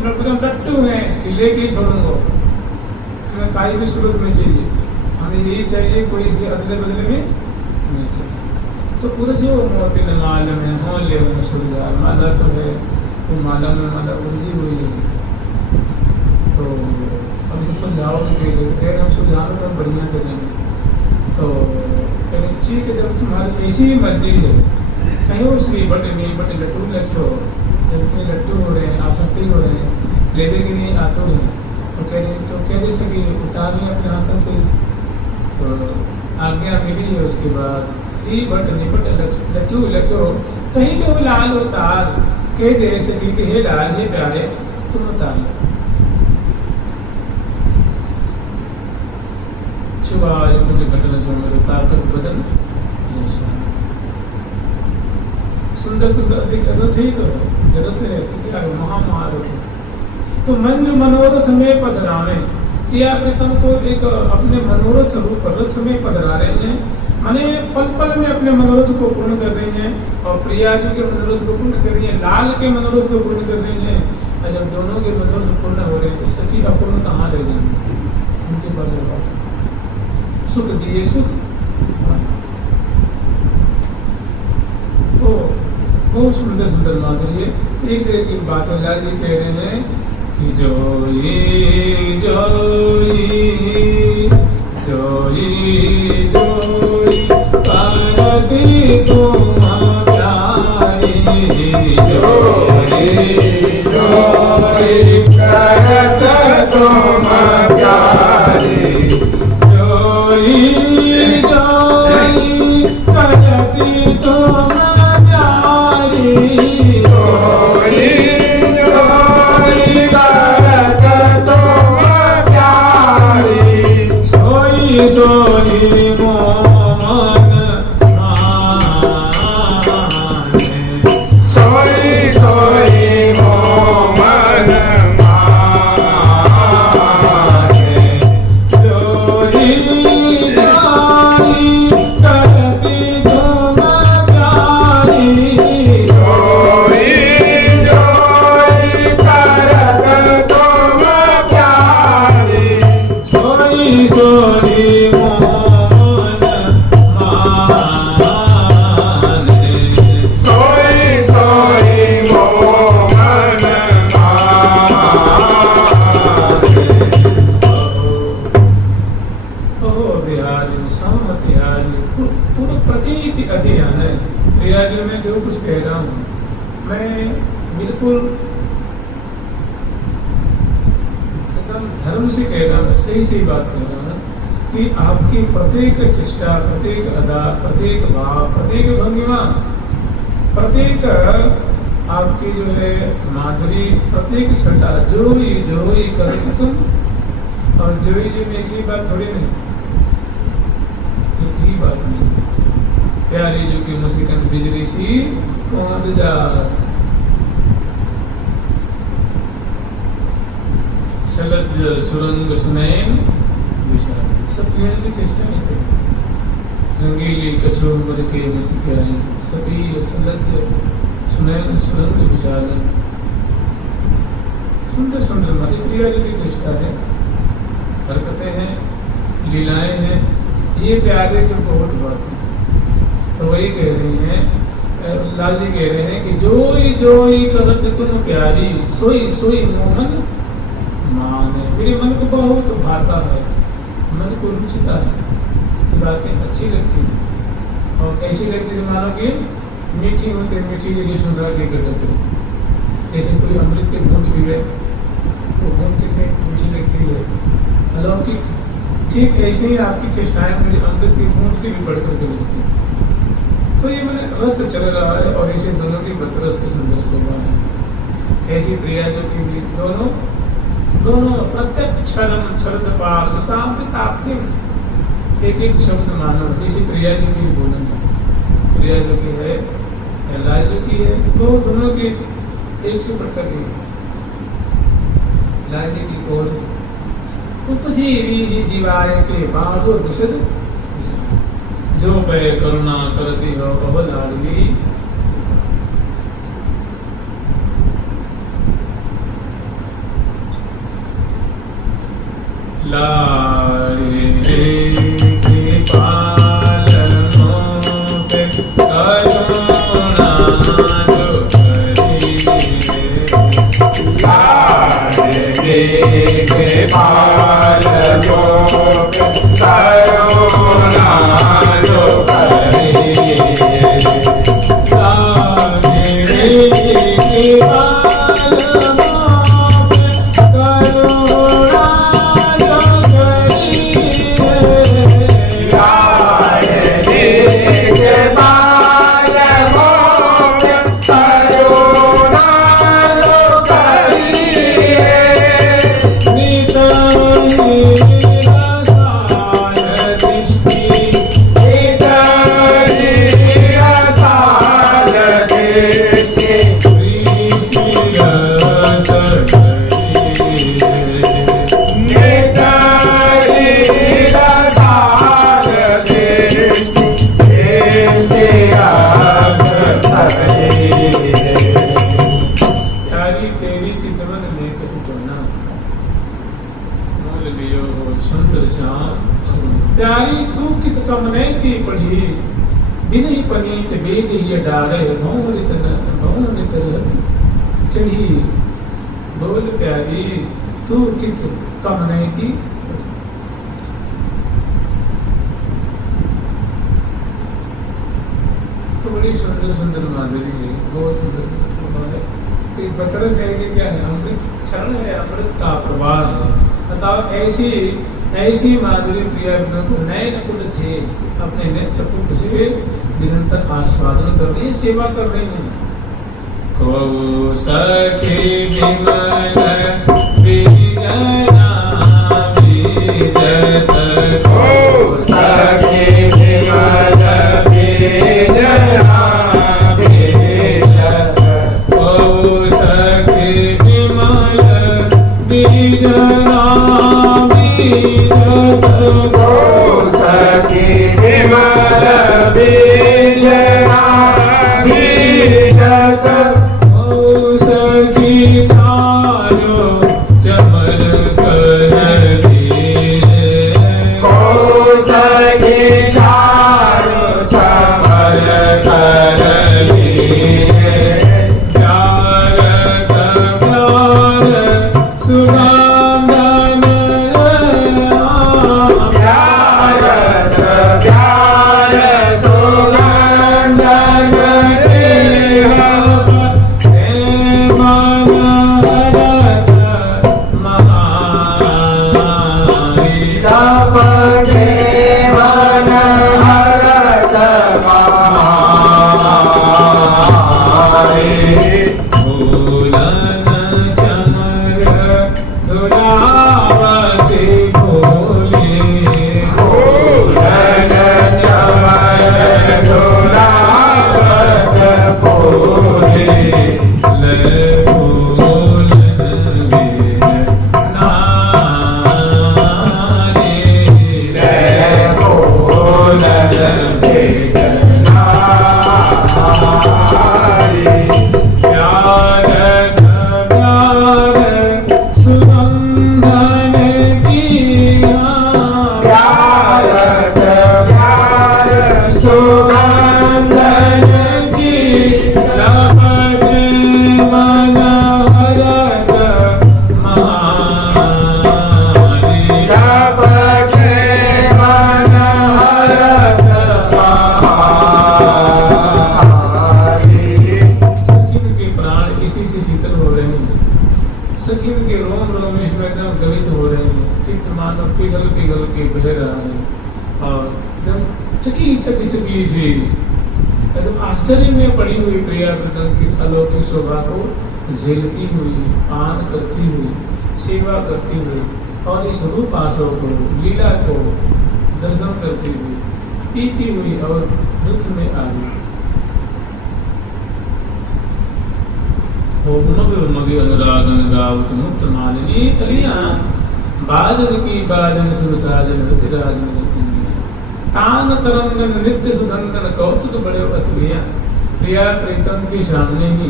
लट्टू है कि लेके छोड़ूंगा मैं काई भी स्वरूप में चाहिए हमें यही चाहिए कोई इसके अदले बदले में नहीं चाहिए। तो पूरा जो मोती माल में हो ले सुविधा माला तो है वो माला में माला उलझी हुई है। तो अब इसे समझाओगे कैसे कह रहे हम सुझाव तो बढ़िया करेंगे। तो कह रहे ठीक है जब तुम्हारी ऐसी ही मर्जी है कहीं वो श्री बट नहीं बट लट्टू लख्यो जब इतने लट्टू हो रहे हैं आसक्ति हो रहे हैं लेने के लिए आतुर हैं तो कह दे सके उतार लें अपने हाथों पे। तो आज्ञा मिली है उसके बाद श्री बट निपट लट्टू लख्यो कहीं के वो लाल उतार कह दे सके कि हे लाल हे प्यारे तुम उतार लो। छुआ मुझे घटना छो मेरे ताकत बदन सुंदर सुंदर अधिक जरूरत ही तो जरूरत है क्या महारथ। तो मन जो मनोरथ में पधरावे ये अपने तन को एक अपने मनोरथ रूप रथ में पधरा रहे हैं माने पल पल में अपने मनोरथ को पूर्ण कर रही हैं और प्रिया जी के मनोरथ को पूर्ण कर रही है लाल के मनोरथ को पूर्ण कर रही है। और जब दोनों के मनोरथ पूर्ण हो रहे हैं तो सखी अपूर्ण कहाँ रह जाएंगे उनके बारे सुख दिए सुख। तो बहुत सुंदर सुंदर माधुर्य एक बात लाल जी कह रहे हैं कि जोई जोई जोई जोई पार्वती तुम प्यारी जोई जोई करत तुम प्यारी जोई जोई करती तुम सोनी मोमन माने सोई सोई मोमन माने जोई जोई करती तुम प्यारी जोई जोई करत तुम प्यारी सोई सोई मैं जो कुछ कह रहा हूँ मैं बिल्कुल एकदम धर्म से कह रहा हूँ सही सही बात कह रहा हूँ कि आपकी प्रत्येक चेष्टा प्रत्येक अदा प्रत्येक भाव प्रत्येक भंगिमा प्रत्येक आपकी जो है माधुरी प्रत्येक छटा जो ही करो तुम और जो में एक ही बात थोड़ी नहीं एक ही बात नहीं प्यारी जो की मुसिकन बिजली सी कौन जात सलज सुरंग सुनैन सब की चेष्टा नहीं करें जंगीली कछोर मर के मुसिकाएं सभी सलज सुनैन सुरंग विशाल सुंदर सुंदर मारी प्रिया जी की चेष्टा है हरकतें हैं लीलाएं हैं ये प्यारे के बहुत बात है। तो वही कह रही हैं लाल जी कह रहे हैं कि जोई करत तुम प्यारी सोई सोई मोहन माने मेरे मन को बहुत भाता है मन को रुचता है बातें अच्छी लगती है और कैसी लगती है मानो कि मीठी होते मीठी जैसे सुंदर के करते जैसे कोई अमृत के घूंट पी गए तो घूमती में मुझे लगती है अलौकिक। ठीक ऐसे ही आपकी चेष्टाएं मेरे अंदर की घूम से भी बढ़कर के लगती है। तो ये मैंने रथ चल रहा है और ऐसे दोनों की बतरस के सुंदर शोभा है। ऐसी प्रिया जो की भी दोनों प्रत्येक क्षण शब्द पार सामने एक एक शब्द मानो। जैसे प्रिया जी की बोलन है, प्रिया जो की है, प्रहलाद जो की है, तो दोनों की एक से बढ़कर एक। लाल जी की कोर उपजीवी जीवाय के बाधो दुषद जो पे करुणा करती हो कहो लाडली। लाडली के पालनों पे करुणा जो करी। लाडली के पालनों पे करुणा जो करी। लाडली के पालनों पे करुणा जो करी। लाडली के पालनों पे करुणा जो करी। नित प्यारी तू कित कम नहीं थी पढ़ी बिन पनीच वेद ये डारे भौन नित चढ़ी। बोल प्यारी तू कित कम नहीं थी। तो बड़ी सुंदर सुंदर माधुरी है, बहुत सुंदर है। बतरस है कि क्या है, अमृत क्षरण है, अमृत का प्रवाह है। बताओ ऐसी माधुरी प्रिया को नयन कुल छे अपने नेत्र कुल से निरंतर आस्वादन कर रही है, सेवा कर रही है। को सखी विमल बीजना बीजत को सखी विमल बीजना बीजत। को सखी विमल बीजना को सखी विमल बीजना बीजत। को सखी सखी के रोम रोम में एकदम गलित हो रहे हैं, चित्त मानो पिघल पिघल के बह रहा है और एकदम चकी चकी चकी से एकदम आश्चर्य में पड़ी हुई प्रिया प्रतम की अलौकिक शोभा को झेलती हुई, पान करती हुई, सेवा करती हुई और इस रूप आशो को, लीला को दर्शन करती हुई, पीती हुई और नृत्य में आ गई। मग मग अनुरागन गावत मुक्त मालिनी कलियां बाजन की बाजन सुर साजन रतिराजन तान तरंगन नित्य सुगंधन कौतुक बड़े अतुलिया प्रिया प्रीतम के सामने ही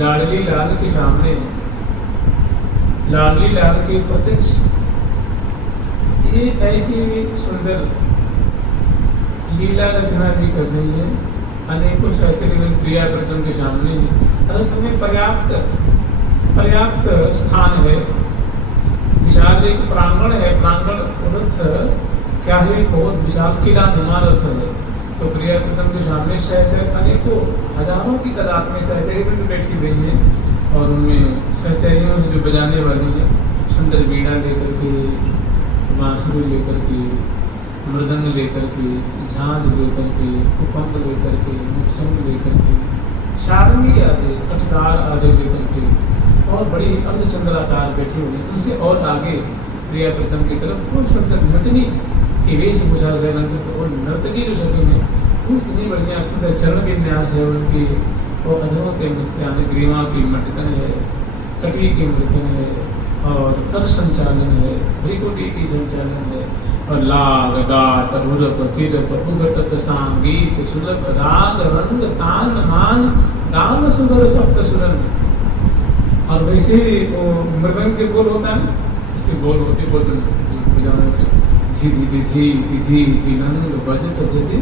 लाडली लाल के सामने, लाडली लाल के प्रत्यक्ष ये ऐसी सुंदर लीला रचना भी कर रही है। अनेकों शास्त्री प्रिया प्रथम के सामने रथ में पर्याप्त स्थान है, विशाल एक प्रांगण है, प्रांगण रथ क्या है, बहुत विशाल किला नुमा रथ है। तो प्रिया प्रथम के सामने सहचर अनेकों हजारों की तादाद में सहचरी भी बैठी गई है और उनमें सहचरियों से जो बजाने वाली है सुंदर वीणा लेकर के, बांसुरी लेकर के, मृदंग लेकर के, झांझ लेकर के, कुपंग लेकर के, मुक्संग लेकर के, शारंगी आदि, कटदार आदि लेकर के और बड़ी अर्धचंद्राकार बैठी हुई। उनसे और आगे प्रिया प्रथम की तरफ वो सुंदर नटनी की वेशभूषा से और नर्तकी जो सभी है वो इतनी बढ़िया सुंदर चरण विन्यास है उनकी, वो अधरों के मुस्कान, ग्रीवा की मटकन है, कटी की मटकन है और कर संचालन है, भ्रिकुटी की संचालन है और लाग गाट हुरप तिरप उगटत सांगीत सुलभ राग रंग तान मान गान सुंदर सप्त सुरन। और वैसे वो मृदंग के बोल होता है, उसके बोल होते बोलते बजाने के धी धी धी धी धी धी नंग बजत धी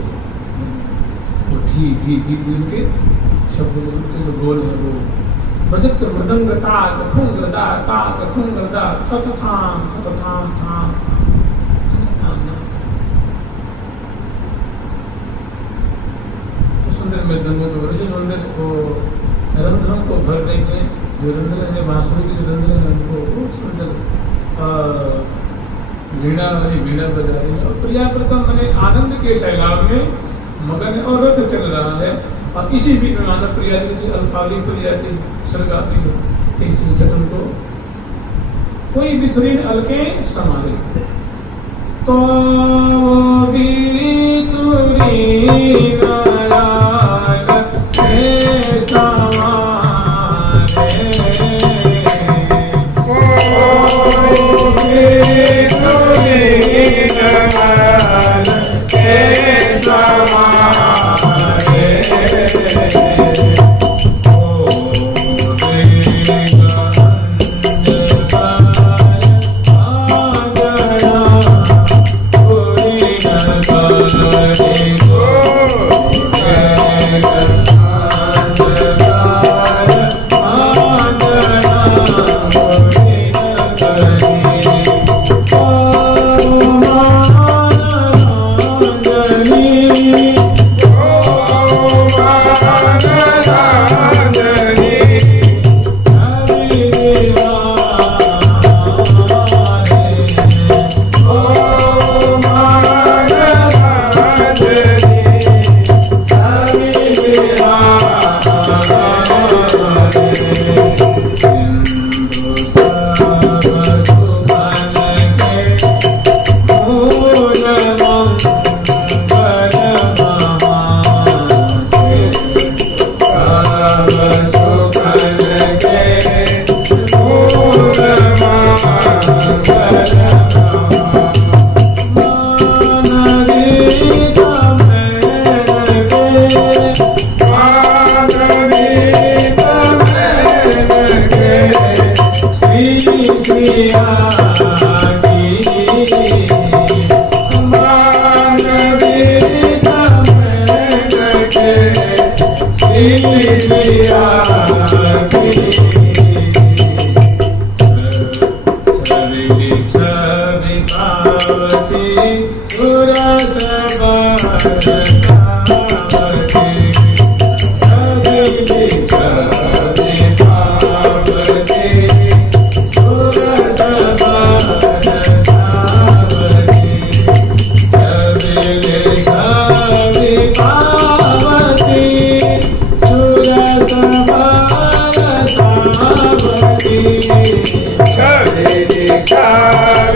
वो धी धी धी उनके शब्द उनके जो बोल है वो बजत मृदंग ताक थुंग दा ताक थुंग दा थथ थाम थाम सुंदर मृदंगों को बड़े सुंदर को रंध्रों को भर रही है, जो रंध्र है बांसुरी के जो रंध्र है उनको बहुत सुंदर वीणा वाली वीणा बजा रही है। और प्रिया प्रथम मैंने आनंद के सैलाब में मगन है और रथ चल रहा है और इसी बीच में मानव प्रिया जी अल्पावली प्रिया की सरगाती है इस जगन को कोई बिथुरीन अलके समारे तो बिथुरीन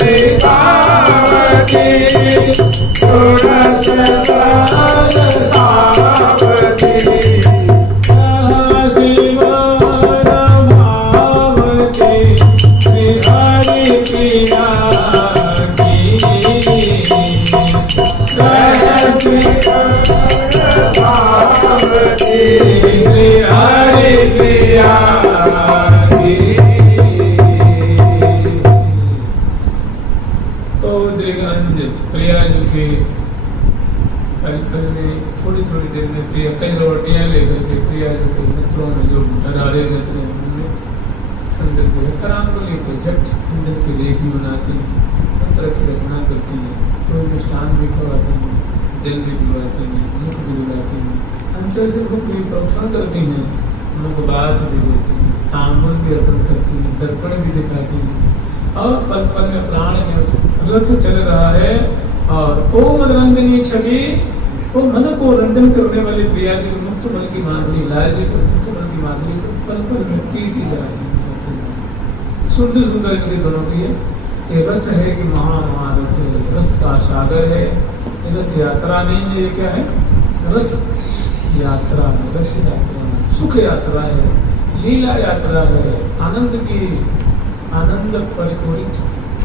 विभावती सुरस लाल सावती थोड़ी थोड़ी देर में प्रिया कई रोटियां लेकर के प्रिया जी के मित्रों में जो डरारे मित्र हैं उनमें खंडन जो है करांगुली पे झट खंडन की रेखी बनाती हैं मंत्र की रचना करती हैं कोई मिष्ठान भी खवाती हैं जल भी पिलवाती हैं मुख भी धुलाती हैं अंचल से मुख भी प्रोक्षण करती हैं मुखबास भी देती हैं तांबुल भी अर्पण करती हैं दर्पण भी दिखाती हैं और पल पल में प्राण में रथ चल रहा है और ओम रंजनी छवि वो मन को रंजन करने वाली प्रिया जी मुक्त मन की माधुरी लाल जी को मुक्त मन की माधुरी को पल पल में प्रीति जाती सुंदर सुंदर इनके दोनों की है ये रथ है कि महारथ रस का सागर है ये रथ यात्रा नहीं है ये क्या है रस यात्रा है रस यात्रा सुख यात्रा है लीला यात्रा है आनंद की आनंद परिपूरित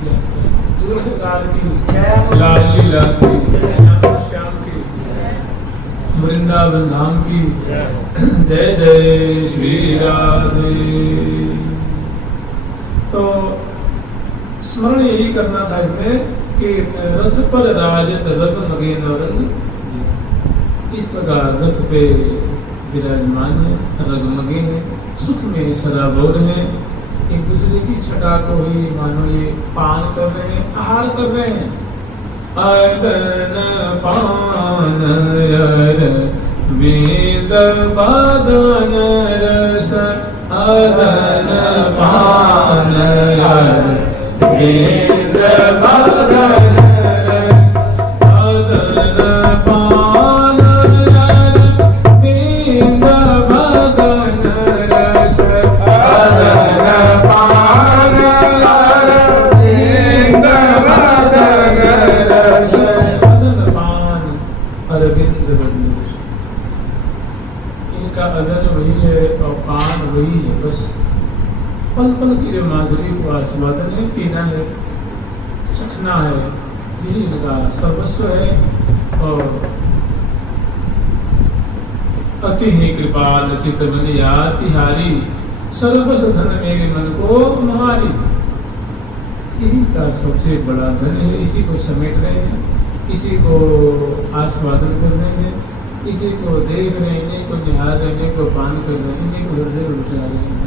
यात्रा दूर काल की लाल लीला की श्याम की वृंदावन धाम की जय जय श्री राधे। तो स्मरण यही करना था इसमें कि रथ पर राजत रथ मगे नवरंग इस प्रकार रथ पे विराजमान है रगमगे है सुख में सराबोर है एक दूसरे की छटा को ही मानो ये पान कर रहे हैं आहार कर रहे हैं अदन पान यर वेद बादन रस अदन पान यर वेद बादन रस अदन पान यर वेद बादन रस अदन पान यर वेद बादन रस अदन पान अरविंद बंधु इनका अदन वही है और पान वही है बस पल पल की जो माधुरी को आस्वादन है पीना है चखना है यही इनका सर्वस्व है और अति ही कृपाल चित बलिया तिहारी सर्वस्व धन मेरे मन को मारी यही का सबसे बड़ा धन है इसी को समेट रहे हैं इसी को आस्वादन कर रहे हैं इसी को देख रहे हैं इन्हीं को निहार रहे हैं इन्हीं को पान कर रहे हैं इन्हीं को हृदय उठा रहे हैं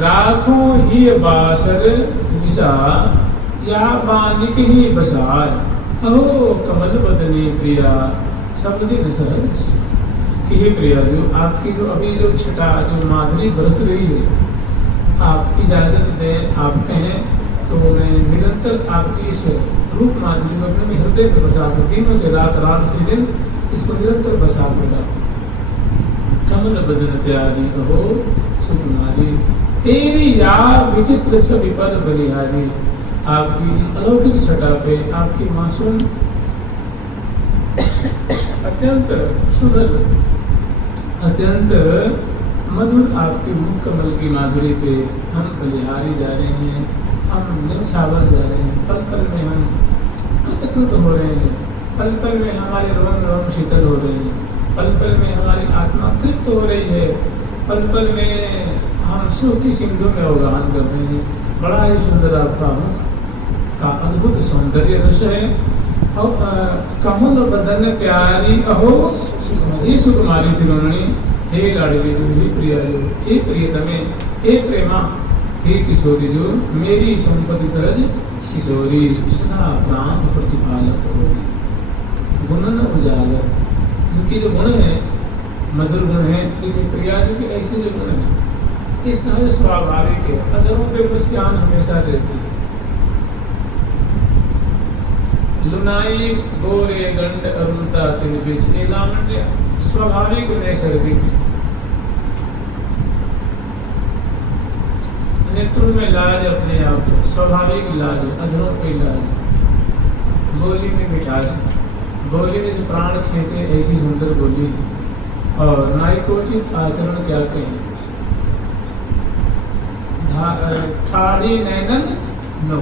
राखों ही बासर दिशा या बानिक ही बसार अहो कमल बदनी प्रिया सब दिन सहज कि हे प्रिया जो आपकी जो अभी जो छटा जो माधुरी बरस रही है आप इजाजत दें आप कहें तो मैं निरंतर आपकी इस रूप माधुरी को अपने हृदय में बसा कर दिनों से रात रात से दिन इसको निरंतर बसा कर कमल बदन प्यारी कहो सुकुमारी तेरी यार विचित्र छवि पर बलिहारी आपकी अलौकिक छटा पे आपकी मासूम अत्यंत सुंदर अत्यंत मधुर आपके मुख कमल की माधुरी पे हम बलिहारी जा रहे हैं हम निछावर जा रहे हैं पल पल में हम कृतकृत हो रहे हैं पल पल में हमारे रोम रोम शीतल हो रहे हैं पल पल में हमारी आत्मा तृप्त हो रही है पल पल में हम सुख की सिंधु में अवगाहन कर रहे हैं बड़ा ही सुंदर आपका मुख का अद्भुत सौंदर्य रस है और कमल बदन प्यारी अहो हे सुकुमारी शिरोमणि हे लाडली हे प्रिया हे प्रियतमे हे प्रेमा हे किशोरी जो मेरी संपत्ति सहज किशोरी सदा प्राण प्रतिपालक होगी गुणन उजागर इनके जो गुण है मधुर गुण है लेकिन प्रिया जी के ऐसे जो गुण है ये सहज स्वाभाविक है अदरों पे बस ज्ञान हमेशा रहती है लुनाई गोरे गंड अरुणता तिन बीच ये लावण्य स्वाभाविक नैसर्गिक नेत्रों में लाज अपने आप, स्वाभाविक लाज, अधरों पे लाज, बोली में मिठास, बोली में से प्राण खींचे ऐसी सुंदर बोली, और नायकोचित आचरण क्या कहें। ठाड़ी नैनन नो,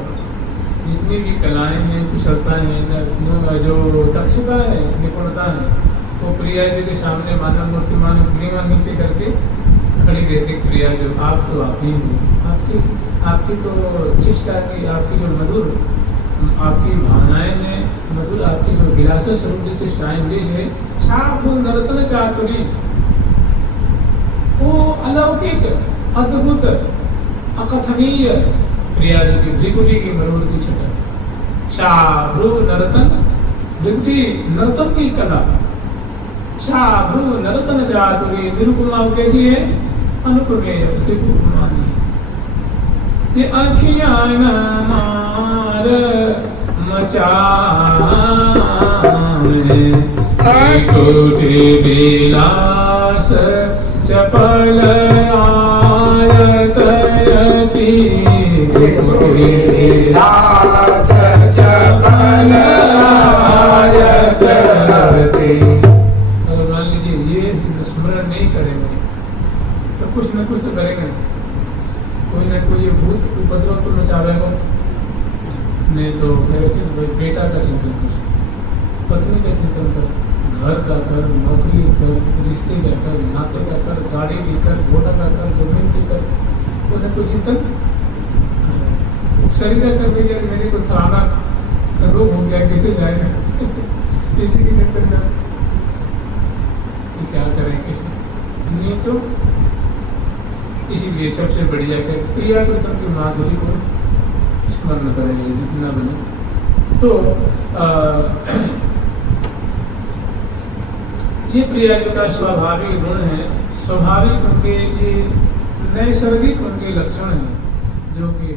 जितनी भी कलाएं हैं, कुशलताएं हैं, जो दक्षता है, निपुणता है, वो प्रिया जी के सामने मानव मूर्ति मानव ग्रीवा नीचे करके खड़ी रहती। प्रिया जो आप तो आप ही हो, आपकी तो चेष्टा की, आपकी जो मधुर आपकी भावनाएं हैं, मधुर आपकी जो विलास स्वरूप की चेष्टाएं विश है, साफ नर्तन चातुरी, वो अलौकिक, अद्भुत, अकथनीय प्रिया जी की भृगुटी की मरूर की छटा, शाभ्रु नर्तन, भृगुटी नर्तन की कला, शाभ्रु नर्तन चातुरी, निरुपमा कैसी है, अनुपमेय, उसकी उपमा नहीं। ये आँखियाँ न मार मचाए, भृगुटी विलास चपल आयतयति, भृगुटी विलास चपल आयतयति। अगर मान लीजिए ये स्मरण नहीं करेंगे तो कुछ न कुछ तो करेंगे, कोई ना कोई ये भूत उपद्रव तो मचावेगा, नहीं तो बेटा का चिंतन कर, पत्नी का चिंतन कर, घर का कर, नौकरी कर, रिश्ते का कर, नाते का कर, गाड़ी की कर, घोड़ा का कर, जमीन की कर, कोई ना कोई चिंतन। शरीर का कर दीजिए, मेरे को थाना रोग हो गया, कैसे जाएगा, किसी की चिंतन कर, क्या करें कैसे नहीं। तो इसीलिए सबसे बढ़िया है प्रिया कृतम की माधुरी को स्मरण करेंगे जितना बने। तो ये प्रिया जी का स्वाभाविक गुण है, स्वाभाविक उनके ये नैसर्गिक उनके लक्षण हैं जो कि